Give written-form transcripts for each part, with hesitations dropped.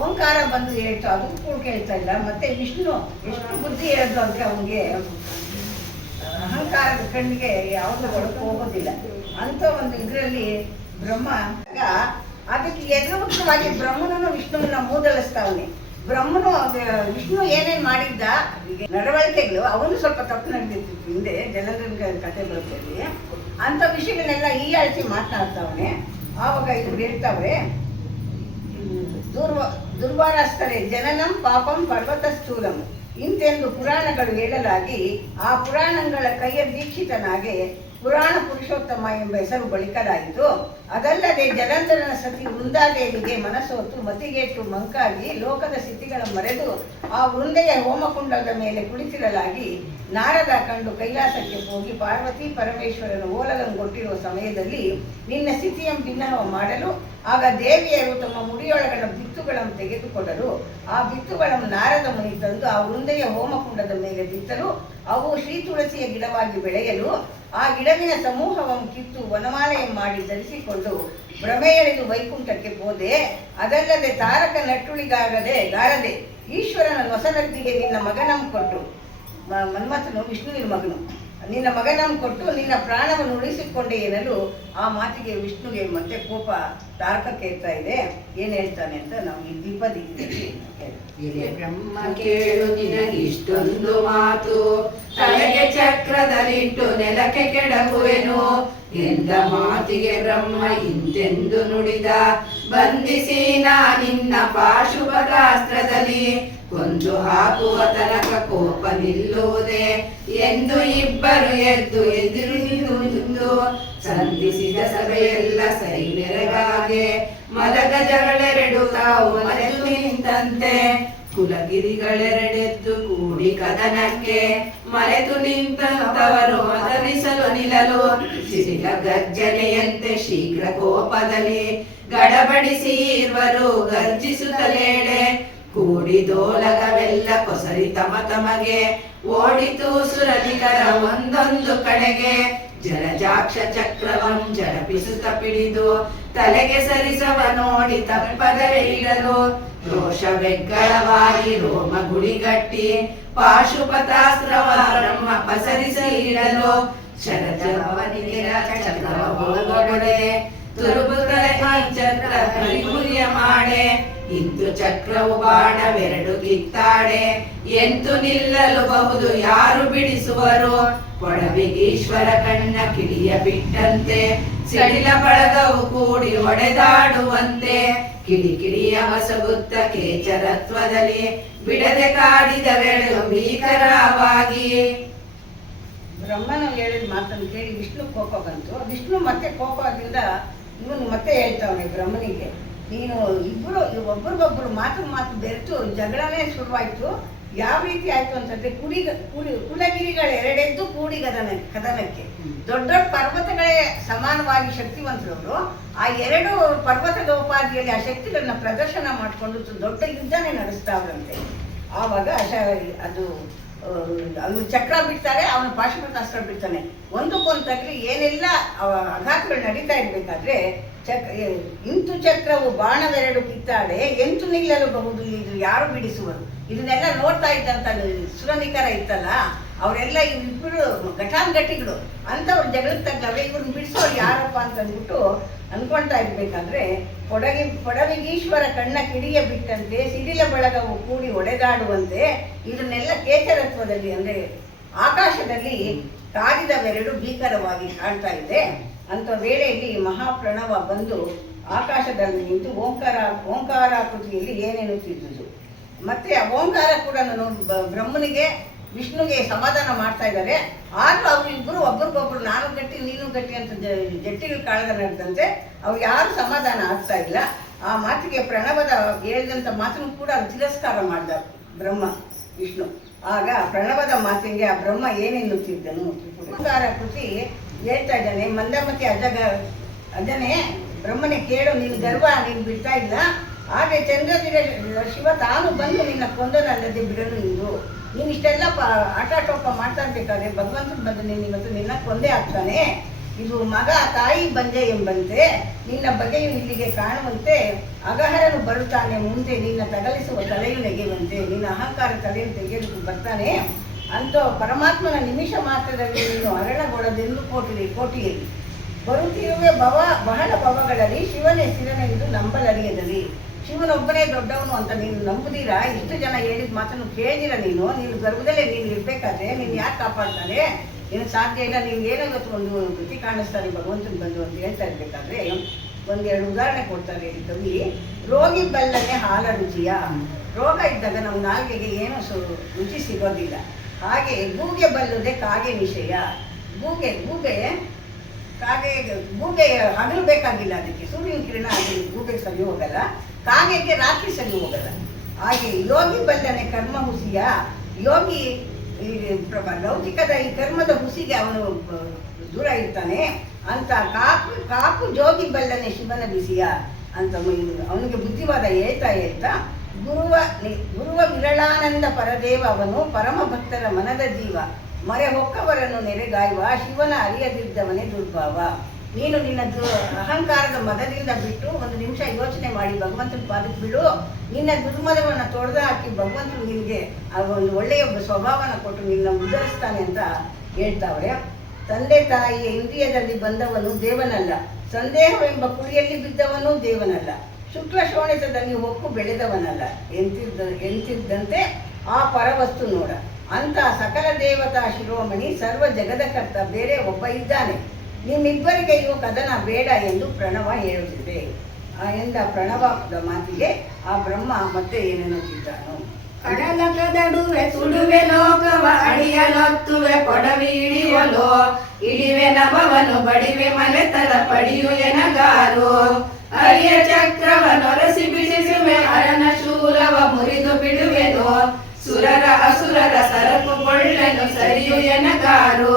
ಓಂಕಾರ ಬಂದು ಹೇಳ್ತು, ಅದಕ್ಕೂ ಕೂಡ ಕೇಳ್ತಾ ಇಲ್ಲ. ಮತ್ತೆ ವಿಷ್ಣು ಎಷ್ಟು ಬುದ್ಧಿ ಹೇಳಿದ್ರು ಅಂದ್ರೆ ಅವನಿಗೆ ಅಹಂಕಾರದ ಕಣ್ಣಿಗೆ ಯಾವುದು ಒಳಗೆ ಹೋಗೋದಿಲ್ಲ ಅಂತ ಒಂದು ಇದರಲ್ಲಿ ಬ್ರಹ್ಮ ಅದಕ್ಕೆ ಎದುರುವಾಗಿ ಬ್ರಹ್ಮನನ್ನು ವಿಷ್ಣುವನ್ನ ಮೂದಲಿಸ್ತಾವನೆ. ಬ್ರಹ್ಮನು ವಿಷ್ಣು ಏನೇನ್ ಮಾಡಿದ್ದ ನಡವಳಿಕೆಗಳು ಅವನು ಸ್ವಲ್ಪ ತಪ್ಪು ನಡೆದಿತ್ತು ಹಿಂದೆ, ಜಲಂಧರ ಕಥೆ ಬರುತ್ತೆ. ಅಂತ ವಿಷಯಗಳನ್ನೆಲ್ಲ ಈ ಅಳಿಸಿ ಮಾತನಾಡ್ತಾವನೆ. ಆವಾಗ ಇವ್ರು ಹೇಳ್ತಾವ್ರೆ, ದುರ್ವಾರಸ್ಥರೇ ಜನನಂ ಪಾಪಂ ಪರ್ವತ ಸ್ಥೂಲಂ ಇಂತೆಂದು ಪುರಾಣಗಳು ಹೇಳಲಾಗಿ ಆ ಪುರಾಣಗಳ ಕೈಯ ದೀಕ್ಷಿತನಾಗೆ ಪುರಾಣ ಪುರುಷೋತ್ತಮ ಎಂಬ ಹೆಸರು ಬಳಿಕಲಾಯಿತು. ಅದಲ್ಲದೆ ಜಲಂಧರನ ಸತಿ ವೃಂದಾದೇವಿಗೆ ಮನಸೋತು ಮತಿಗೆಟ್ಟು ಮಂಕಾಗಿ ಲೋಕದ ಸ್ಥಿತಿಗಳ ಮರೆದು ಆ ವೃಂದೆಯ ಹೋಮಕುಂಡದ ಮೇಲೆ ಕುಳಿತಿರಲಾಗಿ ನಾರದ ಕಂಡು ಕೈಲಾಸಕ್ಕೆ ಹೋಗಿ ಪಾರ್ವತಿ ಪರಮೇಶ್ವರನು ಓಲಗಂಗೊಟ್ಟಿರುವ ಸಮಯದಲ್ಲಿ ನಿನ್ನ ಸ್ಥಿತಿಯ ಭಿನ್ನವ ಮಾಡಲು ಆಗ ದೇವಿಯರು ತಮ್ಮ ಮುಡಿಯೊಳಗಣ ಬಿತ್ತುಗಳನ್ನು ತೆಗೆದುಕೊಂಡರು. ಆ ಬಿತ್ತುಗಳನ್ನು ನಾರದ ಮುನಿ ತಂದು ಆ ವೃಂದೆಯ ಹೋಮಕುಂಡದ ಮೇಲೆ ಬಿತ್ತಲು ಅವು ಶ್ರೀ ತುಳಸಿಯ ಗಿಡವಾಗಿ ಬೆಳೆಯಲು ಆ ಗಿಡವಿನ ಸಮೂಹವನ್ನು ಕಿತ್ತು ವನಮಾಲೆಯ ಮಾಡಿ ಧರಿಸಿಕೊಂಡು ಭ್ರಮೆ ಎಳೆದು ವೈಕುಂಠಕ್ಕೆ ಹೋದೆ. ಅದಲ್ಲದೆ ತಾರಕ ನಟ್ಟುಳಿಗಾರದೆ ಈಶ್ವರನ ಹೊಸನರ್ದಿಗೆ ನಿನ್ನ ಮಗನಂ ಕೊಟ್ಟು, ಮನ್ಮಥನು ವಿಷ್ಣುವಿನ ಮಗನು, ನಿನ್ನ ಮಗನಂ ಕೊಟ್ಟು ನಿನ್ನ ಪ್ರಾಣವನ್ನು ಉಳಿಸಿಕೊಂಡೆ ಎನ್ನಲು ಆ ಮಾತಿಗೆ ವಿಷ್ಣುಗೆ ಮತ್ತೆ ಕೋಪ ತಾರಕಕ್ಕೆ ಇರ್ತಾ ಇದೆ. ಏನ್ ಹೇಳ್ತಾನೆ ಅಂತ ನಾವು ಈ ದೀಪದಿಗೆ ಬ್ರಹ್ಮ ಕೇಳು ನಿನಗಿಷ್ಟೊಂದು ಮಾತು, ತಲೆಗೆ ಚಕ್ರದಲ್ಲಿಟ್ಟು ನೆಲಕ್ಕೆ ಕೆಡಗುವೆನು ಎಂದ ಮಾತಿಗೆ ಬ್ರಹ್ಮ ಇಂತೆಂದು ನುಡಿದ. ಬಂಧಿಸಿ ನಾ ನಿನ್ನ ಪಾಶುಪತಾಸ್ತ್ರದಲ್ಲಿ ಕೊಂದು ಹಾಕುವ ತನಕ ಕೋಪ ನಿಲ್ಲುವುದೇ ಎಂದು ಇಬ್ಬರು ಎದ್ದು ಎದುರು ನಿಂತು ಸಂಧಿಸಿದ ಸಭೆಯೆಲ್ಲ ಸೈನ್ಯರಗಾಗೆ ಮದಗಜಗಳೆರಡು ತಾವು ಮರೆತು ನಿಂತಂತೆ. ಕುಲಗಿರಿಗಳೆರಡೆದ್ದು ಕೂಡಿ ಕದನಕ್ಕೆ ಮರೆತು ನಿಂತವರು ಮದನಿಸಲು ನಿಲ್ಲಲು ಸಿಡಿಲ ಗರ್ಜನೆಯಂತೆ ಶೀಘ್ರ ಕೋಪದಲ್ಲಿ ಗಡಬಡಿಸಿ ಇರುವರು ಗರ್ಜಿಸುತ್ತಲೇಡೆ ಕೂಡಿದೋಲಗವೆಲ್ಲ ಕೊಸರಿ ತಮಗೆ ಓಡಿತು ಸುರನಿಗರ ಒಂದೊಂದು ಕಡೆಗೆ. ಜಲಜಾಕ್ಷ ಚಕ್ರವಂ ಜಡಪಿಸುತ್ತ ಪಿಡಿದು ತಲೆಗೆ ಸರಿಸವ ನೋಡಿ ತಪ್ಪದರೆ ಇಡಲು ರೋಷವೆಗ್ಗಳವಾಗಿ ರೋಮ ಗುಳಿಗಟ್ಟಿ ಪಾಶುಪತಾಸ್ತ್ರವ ಬ್ರಹ್ಮ ಪಸರಿಸಿ ಇಡಲು ಶರಜವನಿಗೆ ಚಕ್ರವ ಹೋಗೊಡೆ ತುರುಬುತ್ತಲೆ ಚಕ್ರ ಪರಿಮುರ್ಯ ಮಾಡೆ. ಇದ್ದು ಚಕ್ರವು ಬಾಣವೆರಡು ಕಿತ್ತಾಡೆ ಎಂತು ನಿಲ್ಲಲು ಬಹುದು ಯಾರು ಬಿಡಿಸುವರು. ಕೊಡವಿಗೀಶ್ವರ ಕಣ್ಣ ಕಿಡಿಯ ಬಿಟ್ಟಂತೆ ಸಿಡಿಲ ಬಳಗವು ಕೂಡಿ ಒಡೆದಾಡುವಂತೆ ಕಿಡಿಕಿಡಿಯ ಹೊಸಗುತ್ತ ಕೇಚರತ್ವದಲ್ಲಿ ಬಿಡದೆ ಕಾಡಿದವೆಳು ಭೀಕರವಾಗಿ. ಬ್ರಹ್ಮನು ಹೇಳಿದ ಮಾತನ್ನು ಕೇಳಿ ವಿಷ್ಣು ಕೋಪ ಬಂತು. ವಿಷ್ಣು ಮತ್ತೆ ಕೋಪದಿಂದ ಇವನು ಮತ್ತೆ ಹೇಳ್ತಾವನೆ ಬ್ರಹ್ಮನಿಗೆ, ನೀನು ಇಬ್ಬರು ಒಬ್ರಿಗೊಬ್ರು ಮಾತು ಬೆರೆತು ಜಗಳನೇ ಶುರುವಾಯ್ತು. ಯಾವ ರೀತಿ ಆಯ್ತು ಅಂತಂದ್ರೆ ಕುಲಗಿರಿಗಳು ಎರಡೆದ್ದು ಕೂಡಿ ಕದನಕ್ಕೆ ದೊಡ್ಡ ದೊಡ್ಡ ಪರ್ವತಗಳೇ ಸಮಾನವಾಗಿ ಶಕ್ತಿವಂತರವರು ಆ ಎರಡು ಪರ್ವತದ ಉಪಾಧಿಯಲ್ಲಿ ಆ ಶಕ್ತಿಗಳನ್ನ ಪ್ರದರ್ಶನ ಮಾಡಿಕೊಂಡು ದೊಡ್ಡ ಯುದ್ಧನೇ ನಡೆಸ್ತಾವ್ರಂತೆ. ಆವಾಗ ಅದು ಚಕ್ರ ಬಿಡ್ತಾರೆ, ಅವನು ಪಾಶುಪತಾಸ್ತ್ರ ಬಿಡ್ತಾನೆ. ಒಂದಕ್ಕೊಂದು ತಗಲಿ ಏನೆಲ್ಲ ಆಘಾತಗಳು ನಡೀತಾ ಇರ್ಬೇಕಾದ್ರೆ ಇಂತು ಚಕ್ರವು ಬಾಣವೆರಡು ಕಿತ್ತಾಡೆ ಎಂತು ನಿಲ್ಲಲು ಬಹುದು ಇದು ಯಾರು ಬಿಡಿಸುವರು. ಇದನ್ನೆಲ್ಲ ನೋಡ್ತಾ ಇದ್ದಂತ ಸುರನಿಕರ ಇತ್ತಲ್ಲ, ಅವರೆಲ್ಲ ಇಬ್ಬರು ಘಟಾನುಘಟಿಗಳು ಅಂತವ್ರು ಜಗಳಕ್ಕೆ ತಗ್ಲವ್ರೆ, ಇವ್ರನ್ನ ಬಿಡಿಸೋರು ಯಾರಪ್ಪ ಅಂತ ಅಂದ್ಬಿಟ್ಟು ಅನ್ಕೊಳ್ತಾ ಇರ್ಬೇಕಾದ್ರೆ ಕೊಡವಿಗೀಶ್ವರ ಕಣ್ಣ ಕಿಡಿಯ ಬಿಟ್ಟಂತೆ ಸಿಡಿಲ ಬಳಗವು ಕೂಡಿ ಒಡೆದಾಡುವಂತೆ ಇದನ್ನೆಲ್ಲ ಕೇಚರತ್ವದಲ್ಲಿ ಅಂದ್ರೆ ಆಕಾಶದಲ್ಲಿ ಕಾದಿದವೆರಡು ಭೀಕರವಾಗಿ ಕಾಣ್ತಾ ಇದೆ. ಅಂತ ವೇಳೆಯಲ್ಲಿ ಮಹಾಪ್ರಣವ ಬಂದು ಆಕಾಶದಲ್ಲಿ ನಿಂತು ಓಂಕಾರಾಕೃತಿಯಲ್ಲಿ ಏನೇನು ತಿದ್ದುದು. ಮತ್ತೆ ಆ ಓಂಕಾರ ಕೂಡ ಬ್ರಹ್ಮನಿಗೆ ವಿಷ್ಣುಗೆ ಸಮಾಧಾನ ಮಾಡ್ತಾ ಇದ್ದಾರೆ. ಆದ್ರೂ ಅವ್ರು ಇಬ್ಬರು ಒಬ್ರಿಗೊಬ್ರು ನಾನು ಗಟ್ಟಿ ನೀನು ಗಟ್ಟಿ ಅಂತ ಜಟ್ಟಿಗಳ ಕಾಳಗ ನಡೆದಂತೆ ಅವ್ರು ಯಾರು ಸಮಾಧಾನ ಆಗ್ತಾ ಇಲ್ಲ. ಆ ಮಾತಿಗೆ ಪ್ರಣವದ ಹೇಳಿದಂಥ ಮಾತನ್ನು ಕೂಡ ತಿರಸ್ಕಾರ ಮಾಡಿದ ಬ್ರಹ್ಮ ವಿಷ್ಣು. ಆಗ ಪ್ರಣವದ ಮಾತಿಗೆ ಆ ಬ್ರಹ್ಮ ಏನೆನ್ನುತ್ತಿದ್ದನು. ಓಂಕಾರ ಕೃತಿ ಹೇಳ್ತಾ ಇದ್ದಾನೆ, ಮಂದಮತಿ ಅಜನೇ ಬ್ರಹ್ಮನೇ ಕೇಳು, ನಿನ್ನ ಗರ್ವ ನೀನು ಬಿಡ್ತಾ ಇಲ್ಲ. ಆದರೆ ಚಂದ್ರದಿರ ಶಿವ ತಾನು ಬಂದು ನಿನ್ನ ಕೊಂದನಲ್ಲದೆ ಬಿಡಲು ನೀನು ಇಷ್ಟೆಲ್ಲ ಆಟಾಟೋಪ ಮಾಡ್ತಾ ಇರ್ಬೇಕಾದ್ರೆ ಭಗವಂತನ ಬಂದು ಇವತ್ತು ನಿನ್ನ ಕೊಂದೇ ಆಗ್ತಾನೆ. ಇದು ಮಗ ತಾಯಿ ಬಂದೆ ಎಂಬಂತೆ ನಿನ್ನ ಬಗೆಯು ಇಲ್ಲಿಗೆ ಕಾಣುವಂತೆ ಅಗಹರನು ಬರುತ್ತಾನೆ ಮುಂದೆ ನಿನ್ನ ತಗಲಿಸುವ ತಲೆಯು ನೆಗೆಯುವಂತೆ ನಿನ್ನ ಅಹಂಕಾರ ತಲೆಯನ್ನು ತೆಗೆದು ಬರ್ತಾನೆ ಅಂತ ಪರಮಾತ್ಮನ ನಿಮಿಷ ಮಾತ್ರದಲ್ಲಿ ನೀನು ಅರಳಗೊಳ್ಳದೆಂದು ಕೋಟಿಯಲ್ಲಿ ಬರುತ್ತಿರುವೆ ಬಹಳ ಭವಗಳಲ್ಲಿ ಶಿವನೇ ಶಿವನೆಂದು ನಂಬಲರಿಯದಲ್ಲಿ ಶಿವನೊಬ್ಬನೇ ದೊಡ್ಡವನು ಅಂತ ನೀನು ನಂಬುದಿರಾ? ಇಷ್ಟು ಜನ ಹೇಳಿದ ಮಾತನ್ನು ಕೇಳಿದಿರ ನೀನು ಗರ್ಭದಲ್ಲೇ ನೀನು ಇರ್ಬೇಕಾದ್ರೆ ನೀನು ಯಾರು ಕಾಪಾಡ್ತಾರೆ? ಏನು ಸಾಧ್ಯ ಇಲ್ಲ. ನೀವು ಏನೋ ಇವತ್ತು ಒಂದು ಕೃತಿ ಕಾಣಿಸ್ತಾರೆ ಭಗವಂತನ ಬಂದು ಅಂತ ಹೇಳ್ತಾ ಇರ್ಬೇಕಾದ್ರೆ ಒಂದೆರಡು ಉದಾಹರಣೆ ಕೊಡ್ತಾರೆ ಈ ಕವಿ. ರೋಗಿ ಬಲ್ಲನೆ ಹಾಲ ರುಚಿಯ. ರೋಗ ಇದ್ದಾಗ ನಮ್ಮ ನಾಲ್ಗೆಗೆ ಏನೋ ರುಚಿ ಸಿಗೋದಿಲ್ಲ. ಹಾಗೆ ಗೂಗೆ ಬಲ್ಲದೆ ಕಾಗೆ ವಿಷಯ. ಗೂಗೆ ಹಗಲು ಬೇಕಾಗಿಲ್ಲ, ಅದಕ್ಕೆ ಸೂರ್ಯನ ಕಿರಣ ಆಗಿ ಗೂಗೆ ಸರಿ ಹೋಗಲ್ಲ, ಕಾಗೆಗೆ ರಾತ್ರಿ ಸರಿ ಹೋಗಲ್ಲ. ಹಾಗೆ ಯೋಗಿ ಬಲ್ಲನೆ ಕರ್ಮ ಹುಸಿಯ. ಯೋಗಿ ಲೌಕಿಕದ ಈ ಕರ್ಮದ ಹುಸಿಗೆ ಅವನು ದೂರ ಇರ್ತಾನೆ ಅಂತ. ಕಾಕು ಜೋಗಿ ಬಲ್ಲನೆ ಶಿವನ ಬಿಸಿಯ ಅಂತ ಅವನಿಗೆ ಬುದ್ಧಿವಾದ ಹೇಳ್ತಾ ಗುರುವ ವಿರಳಾನಂದ ಪರದೇವ ಅವನು ಪರಮ ಭಕ್ತರ ಮನದ ಜೀವ ಮರೆ ಹೊಕ್ಕವರನ್ನು ನೆರೆಗಾಯುವ ಶಿವನ ಅರಿಯದಿದ್ದವನೇ ದುರ್ಭಾವ. ನೀನು ನಿನ್ನ ಅಹಂಕಾರದ ಮದದಿಂದ ಬಿಟ್ಟು ಒಂದು ನಿಮಿಷ ಯೋಚನೆ ಮಾಡಿ ಭಗವಂತನ ಪಾದಕ್ಕೆ ಬಿಡು. ನಿನ್ನ ದುರ್ಮದವನ್ನು ತೊಡೆದು ಹಾಕಿ ಭಗವಂತನು ನಿನಗೆ ಒಂದು ಒಳ್ಳೆಯ ಸ್ವಭಾವನ ಕೊಟ್ಟು ನಿನ್ನ ಉದ್ಧರಿಸ್ತಾನೆ ಅಂತ ಹೇಳ್ತಾವ್ರೆ. ತಂದೆ ತಾಯಿಯ ಇಂದ್ರಿಯದಲ್ಲಿ ಬಂದವನು ದೇವನಲ್ಲ, ಸಂದೇಹವೆಂಬ ಕುಳಿಯಲ್ಲಿ ಬಿದ್ದವನು ದೇವನಲ್ಲ, ಶುಕ್ಲ ಶೋಣಿತದಲ್ಲಿ ಹೊಕ್ಕು ಬೆಳೆದವನಲ್ಲ ಎಂತಿದ್ದಂತೆ ಆ ಪರವಸ್ತು ನೋಡ. ಅಂತ ಸಕಲ ದೇವತಾ ಶಿರೋಮಣಿ ಸರ್ವ ಜಗದಕರ್ತ ಬೇರೆ ಒಬ್ಬ ಇದ್ದಾನೆ. ನಿಮ್ಮಿಬ್ಬರಿಗೆಯೂ ಕದನ ಬೇಡ ಎಂದು ಪ್ರಣವ ಹೇಳುತ್ತಿದೆ. ಎಂದ ಪ್ರಣವದ ಮಾತಿಗೆ ಆ ಬ್ರಹ್ಮ ಮತ್ತೆ ಏನೆನ್ನುತ್ತಿದ್ದಾನು. ಕಡಲ ಕದಡುವೆ ಸುಡುವೆ ಲೋಕವ ಅಡಿಯಲೊತ್ತುವೆ ಕೊಡವಿ ಇಡಿವಲು ಇಡಿವೆ ನಭವನು ಬಡಿವೆ ಮಲೆತಲ ಪಡಿಯು ಎನಗಾರು ಅರಿಯ ಚಕ್ರವ ನೊರಸಿ ಬಿಡಿಸುವೆ ಅರನ ಶೂಲವ ಮುರಿದು ಬಿಡುವೆನು ಸುರರ ಅಸುರರ ಸರಕು ಕೊಳ್ಳೆನು ಸರಿಯು ಎನಗಾರು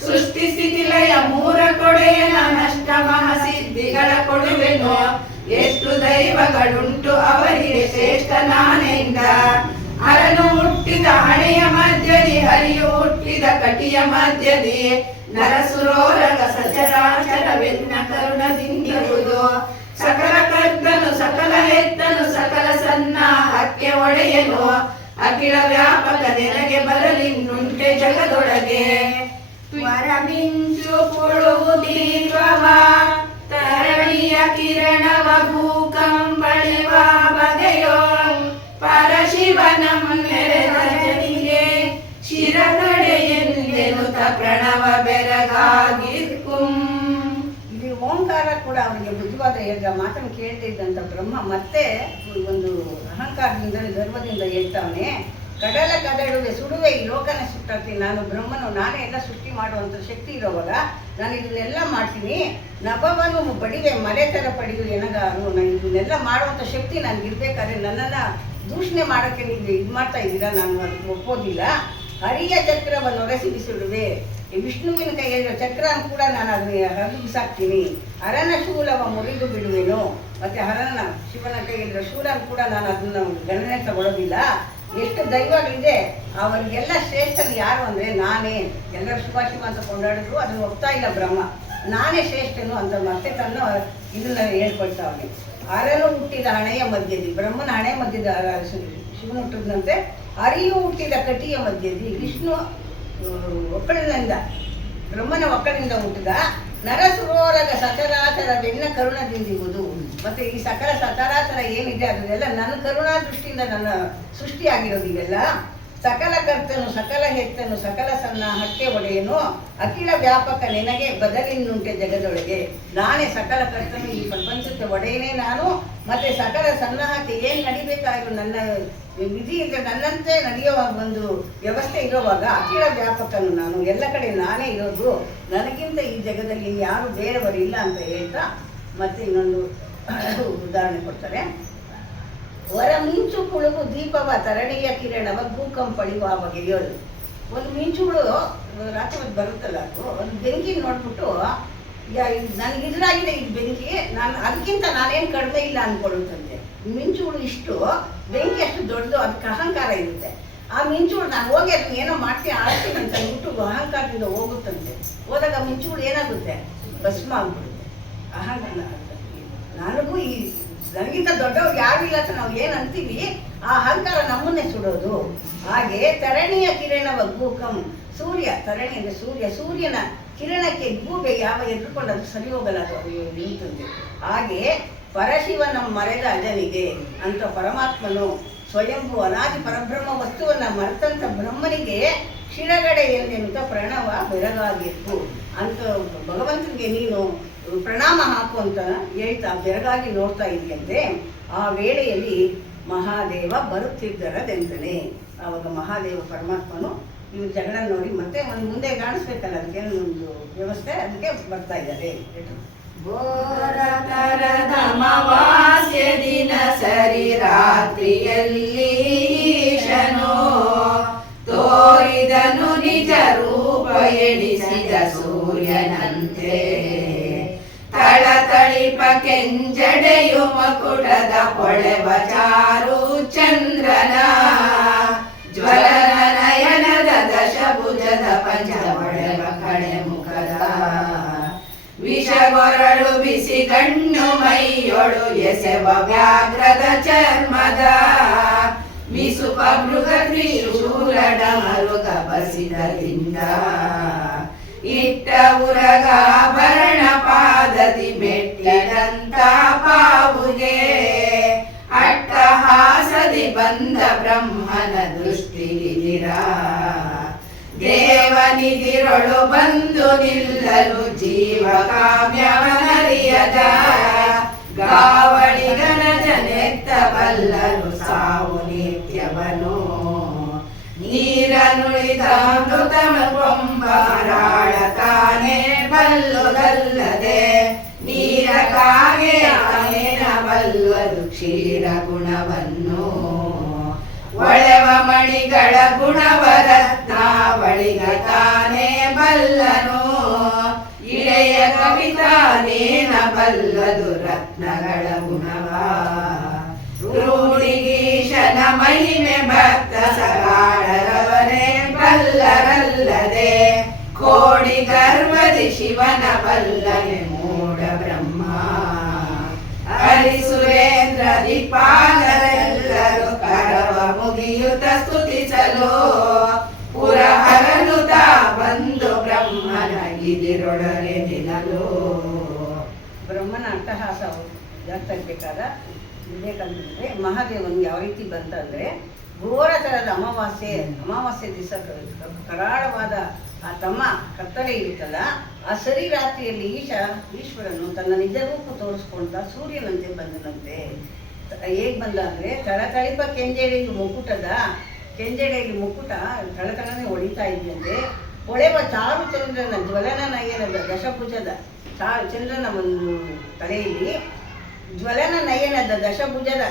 ಸೃಷ್ಟಿ ಸ್ಥಿತಿಲಯ ಮೂರ ಕೊಡೆಯನ ನಷ್ಟ ಮಹಾಸಿದ್ಧಿಗಳ ಕೊಡುವೆನು ಎಷ್ಟು ದೈವಗಳುಂಟು ಅವರಿಗೆ ಶ್ರೇಷ್ಠ ನಾನೆಂದ ಅರನು ಹುಟ್ಟಿದ ಹಣೆಯ ಮಧ್ಯದಿ ಹರಿಯು ಹುಟ್ಟಿದ ಕಟಿಯ ಮಧ್ಯದಿ ನರಸುರೋರಗ ಸಚರಾಚರವೆನ್ನ ಕರುಣದಿಂದಿರುವುದು ಸಕಲ ಕರ್ತನು ಸಕಲ ಎತ್ತನು ಸಕಲ ಸನ್ನಾಹಕ್ಕೆ ಒಡೆಯನು ಅಖಿಲ ವ್ಯಾಪಕ ನೆಲಗೆ ಬರಲಿನ್ನುಂಟೆ ಜಗದೊಳಗೆ ವರಮಿಂಚು ಕೊಡುವುದೀರ್ವವ ತರಣಿಯ ಕಿರಣವ ಭೂಕಂಬಳಿವ ಬಗೆಯೋ ಪರಶಿವನಂ ನೆರೆದನಿಗೆ ಶಿರಗಡೆ ಎಂದೆನುತ ಪ್ರಣವ ಬೆರಗಾಗಿರ್ಕುಂ. ಇಲ್ಲಿ ಓಂಕಾರ ಕೂಡ ಅವನಿಗೆ ಬುದ್ಧಿವಾದ ಹೇಳಿದ ಮಾತನ್ನು ಕೇಳ್ತಾ ಇದ್ದಂತ ಬ್ರಹ್ಮ ಮತ್ತೆ ಒಂದು ಅಹಂಕಾರದಿಂದ ಗರ್ವದಿಂದ ಹೇಳ್ತಾವನೆ. ಕಡಲ ಕದಡುವೆ ಸುಡುವೆ ಈ ಲೋಕನ ಸುಟ್ಟಾಗ್ತೀನಿ ನಾನು ಬ್ರಹ್ಮನು, ನಾನೇ ಎಲ್ಲ ಸೃಷ್ಟಿ ಮಾಡುವಂಥ ಶಕ್ತಿ ಇರೋವಾಗ ನಾನು ಇದನ್ನೆಲ್ಲ ಮಾಡ್ತೀನಿ. ನಭವನು ಬಡಿವೆ ಮಲೆ ಥರ ಪಡೆಯು ಎನಗಾರು. ನಾನು ಇದನ್ನೆಲ್ಲ ಮಾಡುವಂಥ ಶಕ್ತಿ ನನಗಿರ್ಬೇಕಾದ್ರೆ ನನ್ನನ್ನು ದೂಷಣೆ ಮಾಡೋಕ್ಕೆ ನೀವು ಇದು ಮಾಡ್ತಾ ಇದ್ದೀರಾ, ನಾನು ಅದಕ್ಕೆ ಒಪ್ಪೋದಿಲ್ಲ. ಹರಿಯ ಚಕ್ರವನ್ನು ಒರೆಸಿ ಬಿಸಿಡುವೆ. ವಿಷ್ಣುವಿನ ಕೈಯಲ್ಲಿರೋ ಚಕ್ರ ಕೂಡ ನಾನು ಅದನ್ನ ಹರಿದು ಬಿಸಾಕ್ತೀನಿ. ಹರನ ಶೂಲವ ಮುರಿದು ಬಿಡುವೆನು. ಮತ್ತೆ ಹರನ ಶಿವನ ಕೈಯಲ್ಲಿರೋ ಶೂಲ ಕೂಡ ನಾನು ಅದನ್ನ ಗಣನೆ ತಗೊಳ್ಳೋದಿಲ್ಲ. ಎಷ್ಟು ದೈವಗಳಿದೆ ಅವರಿಗೆಲ್ಲ ಶ್ರೇಷ್ಠರು ಯಾರು ಅಂದರೆ ನಾನೇ. ಎಲ್ಲರೂ ಶಿವ ಶಿವ ಅಂತ ಕೊಂಡಾಡಿದ್ರು ಅದನ್ನು ಒಪ್ತಾ ಇಲ್ಲ ಬ್ರಹ್ಮ. ನಾನೇ ಶ್ರೇಷ್ಠನು ಅಂತ ಮತ್ತೆ ತನ್ನ ಇದನ್ನ ಹೇಳ್ಕೊಳ್ತಾವನೆ. ಅರನು ಹುಟ್ಟಿದ ಹಣೆಯ ಮಧ್ಯದಿ, ಬ್ರಹ್ಮನ ಹಣೆ ಮಧ್ಯದ ಶಿವನು ಹುಟ್ಟಿದಂತೆ ಹರಿಯು ಹುಟ್ಟಿದ ಕಟಿಯ ಮಧ್ಯದಿ ವಿಷ್ಣು ಒಕ್ಕಳಿನಿಂದ ಬ್ರಹ್ಮನ ಒಕ್ಕಳಿಂದ ಹುಟ್ಟಿದ ನರಸುರೋರಗ ಸಚರಾಚರವೆನ್ನ ಕರುಣದಿಂದಿರುವುದು. ಮತ್ತೆ ಈ ಸಕಲ ಸಚರಾಚರ ಏನಿದೆ ಅದನ್ನೆಲ್ಲ ನನ್ನ ಕರುಣಾ ದೃಷ್ಟಿಯಿಂದ ನನ್ನ ಸೃಷ್ಟಿಯಾಗಿರೋದು. ಇವೆಲ್ಲ ಸಕಲ ಕರ್ತನು ಸಕಲ ಹೆತ್ತನು ಸಕಲ ಸನ್ನಾಹಕ್ಕೆ ಒಡೆಯನು ಅಖಿಲ ವ್ಯಾಪಕ ನಿನಗೆ ಬದಲಿನ್ನುಂಟೆ ಜಗದೊಳಗೆ. ನಾನೇ ಸಕಲ ಕರ್ತನು, ಈ ಪ್ರಪಂಚಕ್ಕೆ ಒಡೆಯನೇ ನಾನು. ಮತ್ತೆ ಸಕಲ ಸನ್ನಾಹಕ್ಕೆ ಏನು ನಡಿಬೇಕಾಗಿರೋ ನನ್ನ ವಿಧಿ ಇದ್ರೆ ನನ್ನಂತೆ ನಡೆಯೋ ಒಂದು ವ್ಯವಸ್ಥೆ ಇರೋವಾಗ ಅಖಿಲ ವ್ಯಾಪಕನು ನಾನು, ಎಲ್ಲ ಕಡೆ ನಾನೇ ಇರೋದು, ನನಗಿಂತ ಈ ಜಗದಲ್ಲಿ ಯಾರು ಬೇರೆಯವರಿಲ್ಲ ಅಂತ ಹೇಳ್ತಾ ಮತ್ತೆ ಇನ್ನೊಂದು ಉದಾಹರಣೆ ಕೊಡ್ತಾರೆ. ವರ ಮಿಂಚು ಕುಳುಗು ದೀಪವ ತರಣಿಯ ಕಿರಣವ ಭೂಕಂಪಳಿವ ಬಗೆಯೋದು. ಒಂದು ಮಿಂಚುಗಳು ರಾತ್ರಿ ಹೊತ್ತು ಬರುತ್ತಲ್ಲ, ಅದು ಒಂದು ಬೆಂಕಿ ನೋಡ್ಬಿಟ್ಟು ನನಗಿದ್ರಾಗಿದೆ ಈ ಬೆಂಕಿ, ನಾನು ಅದಕ್ಕಿಂತ ನಾನೇನು ಕಡಿಮೆ ಇಲ್ಲ ಅಂದ್ಕೊಳ್ಳುತ್ತಂತೆ. ಮಿಂಚುಗಳು ಇಷ್ಟು, ಬೆಂಕಿ ಅಷ್ಟು ದೊಡ್ಡದು, ಅದಕ್ಕೆ ಅಹಂಕಾರ ಇರುತ್ತೆ. ಆ ಮಿಂಚುಗಳು ನಾನು ಹೋಗಿ ಅದನ್ನ ಏನೋ ಮಾಡ್ತೀನಿ ಆಡ್ತೀನಿ ಅಂತ ಅಂದ್ಬಿಟ್ಟು ಅಹಂಕಾರದಿಂದ ಹೋಗುತ್ತಂತೆ. ಹೋದಾಗ ಮಿಂಚುಗಳು ಏನಾಗುತ್ತೆ, ಭಸ್ಮ ಆಗ್ಬಿಡುತ್ತೆ. ಅಹಂಕಾರ ನನಗೂ ನನಗಿಂತ ದೊಡ್ಡವ್ರು ಯಾರು ಇಲ್ಲ ಅಂತ ನಾವು ಏನು ಅಂತೀವಿ, ಆ ಅಹಂಕಾರ ನಮ್ಮನ್ನೇ ಸುಡೋದು. ಹಾಗೆ ತರಣಿಯ ಕಿರಣವ ಗೂಕಂ, ಸೂರ್ಯ, ತರಣಿ ಅಂದರೆ ಸೂರ್ಯ, ಸೂರ್ಯನ ಕಿರಣಕ್ಕೆ ಗೂಬೆ ಯಾವ ಎದ್ದುಕೊಂಡು ಅದು ಸರಿ ಹೋಗಲ್ಲ, ಅದು ನಿಂತಂತೆ. ಹಾಗೆ ಪರಶಿವನ ಮರೆದ ಅಜನಿಗೆ ಅಂತ ಪರಮಾತ್ಮನು ಸ್ವಯಂಭೂ ಅನಾದಿ ಪರಬ್ರಹ್ಮ ವಸ್ತುವನ್ನ ಮರೆತಂತ ಬ್ರಹ್ಮನಿಗೆ ಶಿರಗಡೆ ಎಂದೆಂತ ಪ್ರಣವ ಬೆರಗಾಗಿತ್ತು ಅಂತ ಭಗವಂತನಿಗೆ ನೀನು ಪ್ರಣಾಮ ಹಾಕು ಅಂತ ಹೇಳ್ತಾ ಬೆರಗಾಗಿ ನೋಡ್ತಾ ಇದೆಯಂತೆ. ಆ ವೇಳೆಯಲ್ಲಿ ಮಹಾದೇವ ಬರುತ್ತಿದ್ದರದೆಂತಲೇ. ಆವಾಗ ಮಹಾದೇವ ಪರಮಾತ್ಮನು ಇವ್ರ ಜಗಳ ನೋಡಿ ಮತ್ತೆ ಒಂದು ಮುಂದೆ ಕಾಣಿಸ್ಬೇಕಲ್ಲ, ಅದಕ್ಕೆ ಒಂದು ವ್ಯವಸ್ಥೆ, ಅದಕ್ಕೆ ಬರ್ತಾ ಇದ್ದಾರೆ. ಘೋರ ತರದ ಅಮಾವಾಸ್ಯ ದಿನ ಸರಿ ರಾತ್ರಿಯಲ್ಲಿ ಈಶನು ತೋರಿದನು ನಿಜ ರೂಪ ಎಣಿಸಿದ ಸೂರ್ಯನಂತೆ. ತಳತಳಿಪ ಕೆಂಜಡೆಯು ಮಕುಟದ ಪೊಳೆವ ಚಾರು ಚಂದ್ರನ ಜ್ವಲನ ನಯನದ ದಶಭುಜದ ಪಂಚವಳೆವ ಕಡೆ ಮುಖದ ವಿಷಗೊರಳು ಬಿಸಿ ಕಣ್ಣು ಮೈಯೊಳು ಎಸೆವ ವ್ಯಾಘ್ರದ ಚರ್ಮದ ವಿಸುಪ ಮೃಗ ತ್ರಿಶೂಲಡ ಮರುಗ ಬಸಿದದಿಂದ ಇಟ್ಟ ಉರಗಾಭರಣ ಪಾದದಿ ಮೆಟ್ಟಿದಂತ ಪಾವುಗೆ ಅಟ್ಟಹಾಸದಿ ಬಂದ ಬ್ರಹ್ಮನ ದೃಷ್ಟಿಗಿದಿರ ದೇವನಿದಿರೊಳು ಬಂದು ನಿಲ್ಲಲು ಜೀವ ಕಾಮ್ಯವನರಿಯದ ಗಾವಳಿಗನ ಜನೆತ್ತ ಬಲ್ಲನು ಸಾವು ನಿತ್ಯವನು ನೀರನುಳಿದಾಮೃತಮ ಕೊಂಬರಾಳ ತಾನೇ ಬಲ್ಲುದಲ್ಲದೆ ನೀರ ಕಾಗೆಯಾನೇನ ಬಲ್ಲುವುದು ಕ್ಷೀರ ಗುಣವನ್ನು ಒಳೆವ ಮಣಿಗಳ ಗುಣವರತ್ನಾವಳಿಗ ತಾನೇ ಬಲ್ಲನು ಇಳೆಯ ಕವಿತಾನೇನ ಬಲ್ಲದು ರತ್ನಗಳ ಗುಣವ ರೂಢಿಗೀಶನ ಮಹಿಮೆ ಭಕ್ತ ಸಗಾಡರವನೇ ಬಲ್ಲರಲ್ಲದೆ ಕೋಡಿ ಗರ್ವದಿ ಶಿವನ ಬಲ್ಲನೆ ಮೂಢ ಬ್ರಹ್ಮ ಹರಿಸುರೇಂದ್ರ ದಿಪಾಲರೆಲ್ಲರೂ ಕರವ ಮುಗಿಯುತ್ತ ಸ್ತುತಿಸಲು ಪುರಹರನುತ ಬಂದು ಬ್ರಹ್ಮನ ಗಿದಿರೊಡನೆ ನಿಲ್ಲಲು. ಬ್ರಹ್ಮನ ಅಟ್ಟಹಾಸ ಜಾಸ್ತಿಬೇಕಾದ ವಿವೇಕಂತಂದ್ರೆ ಮಹಾದೇವನಿಗೆ ಯಾವ ರೀತಿ ಬಂತಂದ್ರೆ, ಘೋರ ಥರದ ಅಮಾವಾಸ್ಯೆ ದಿವಸ ಕರಾಳವಾದ ಆ ತಮ್ಮ ಕತ್ತಲೆ ಇರುತ್ತಲ್ಲ, ಆ ಸರಿ ರಾತ್ರಿಯಲ್ಲಿ ಈಶ್ವರನು ತನ್ನ ನಿಜ ರೂಪ ತೋರಿಸ್ಕೊಂಡ ಸೂರ್ಯನಂತೆ ಬಂದನಂತೆ. ಹೇಗೆ ಬಂದ ಅಂದರೆ, ತಳತಳಿಪ ಕೆಂಜೆಡೆಯಲ್ಲಿ ಮುಕುಟ ತಳತಳನೆ ಹೊಡಿತಾ ಇದೆಯಂತೆ. ಹೊಳೆವ ಚಾರು ಚಂದ್ರನ ಜ್ವಲನ ನಯನದ ದಶಭುಜದ ಚಂದ್ರನ ಒಂದು ತಲೆಯಲ್ಲಿ ಜ್ವಲನ ನಯನದ ದಶಭುಜದ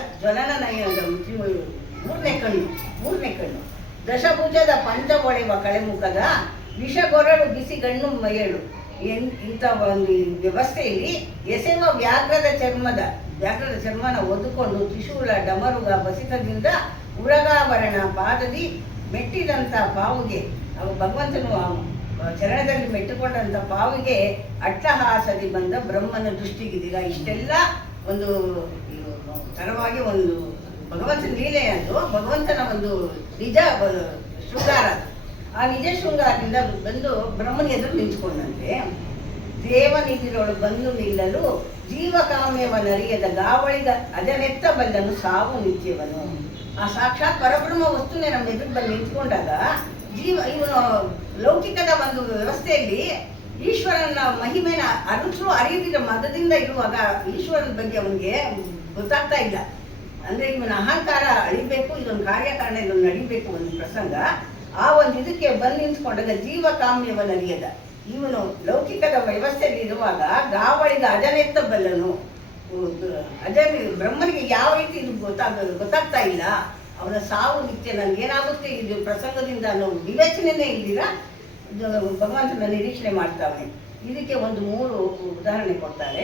ಮೂರನೇ ಕಣ್ಣು ದಶಭುಜದ ಪಂಚವೊಳೆವ ಕಳೆಮುಖದ ವಿಷಗೊರಳು ಬಿಸಿ ಗಣ್ಣು ಮಯಳು ಇಂಥ ಒಂದು ವ್ಯವಸ್ಥೆಯಲ್ಲಿ ಎಸೆವ ವ್ಯಾಘ್ರದ ಚರ್ಮನ ಒದ್ದುಕೊಂಡು ತ್ರಿಶೂಲ ಡಮರುಗ ಬಸಿತದಿಂದ ಉರಗಾಭರಣ ಪಾದದಿ ಮೆಟ್ಟಿದಂಥ ಪಾವುಗೆ, ಭಗವಂತನು ಚರಣದಲ್ಲಿ ಮೆಟ್ಟುಕೊಂಡಂಥ ಪಾವಿಗೆ ಅಟ್ಟಹಾಸದಿ ಬಂದ ಬ್ರಹ್ಮನ ದೃಷ್ಟಿಗಿದ್ದೀರ. ಇಷ್ಟೆಲ್ಲ ಒಂದು ತರವಾಗಿ ಒಂದು ಭಗವಂತನ ಲೀಲೆ, ಅದು ಭಗವಂತನ ಒಂದು ನಿಜ ಶೃಂಗಾರ. ಆ ನಿಜ ಶೃಂಗಾರದಿಂದ ಬಂದು ಬ್ರಹ್ಮನ ಎದುರು ನಿಂತ್ಕೊಂಡಂತೆ. ದೇವನಿದಿರೊಳು ಬಂದು ನಿಲ್ಲಲು ಜೀವಕಾಮ್ಯವನರಿಯದ ಗಾವಳಿಗ ಅಜನೆತ್ತ ಬಲ್ಲನು ಸಾವು ನಿತ್ಯವನು. ಆ ಸಾಕ್ಷಾತ್ ಪರಬ್ರಹ್ಮ ವಸ್ತುನೇ ನಮ್ಮ ಎದುರು ಬಂದು ನಿಂತ್ಕೊಂಡಾಗ ಇವನು ಲೌಕಿಕದ ಒಂದು ವ್ಯವಸ್ಥೆಯಲ್ಲಿ ಈಶ್ವರನ ಮಹಿಮೆನ ಅರಿಯದಿದ್ದ ಮದದಿಂದ ಇರುವಾಗ ಈಶ್ವರನ ಬಗ್ಗೆ ಅವನಿಗೆ ಗೊತ್ತಾಗ್ತಾ ಇಲ್ಲ. ಅಂದರೆ ಇವನ ಅಹಂಕಾರ ಅಳಿಬೇಕು, ಇದೊಂದು ಕಾರ್ಯಕಾರಣ, ಇದೊಂದು ನಡಿಬೇಕು ಒಂದು ಪ್ರಸಂಗ. ಆ ಒಂದು ಇದಕ್ಕೆ ಬಂದು ನಿಂತ್ಕೊಂಡಾಗ ಜೀವಕಾಮ್ಯವನರಿಯದ, ಇವನು ಲೌಕಿಕದ ವ್ಯವಸ್ಥೆಯಲ್ಲಿ ಇರುವಾಗ ಗಾವಳಿಗ ಅಜನೆತ್ತ ಬಲ್ಲನು. ಬ್ರಹ್ಮನಿಗೆ ಯಾವ ರೀತಿ ಇದು ಗೊತ್ತಾಗ್ತಾ ಇಲ್ಲ. ಅವನ ಸಾವು ನಿತ್ಯ, ನನಗೇನಾಗುತ್ತೆ ಇದು ಪ್ರಸಂಗದಿಂದ ಅನ್ನೋ ವಿವೇಚನೆಯೇ ಇಲ್ಲಿರ ಭಗವಂತನ ನಿರೀಕ್ಷಣೆ ಮಾಡ್ತಾವೆ. ಇದಕ್ಕೆ ಒಂದು 3 ಉದಾಹರಣೆ ಕೊಡ್ತಾರೆ.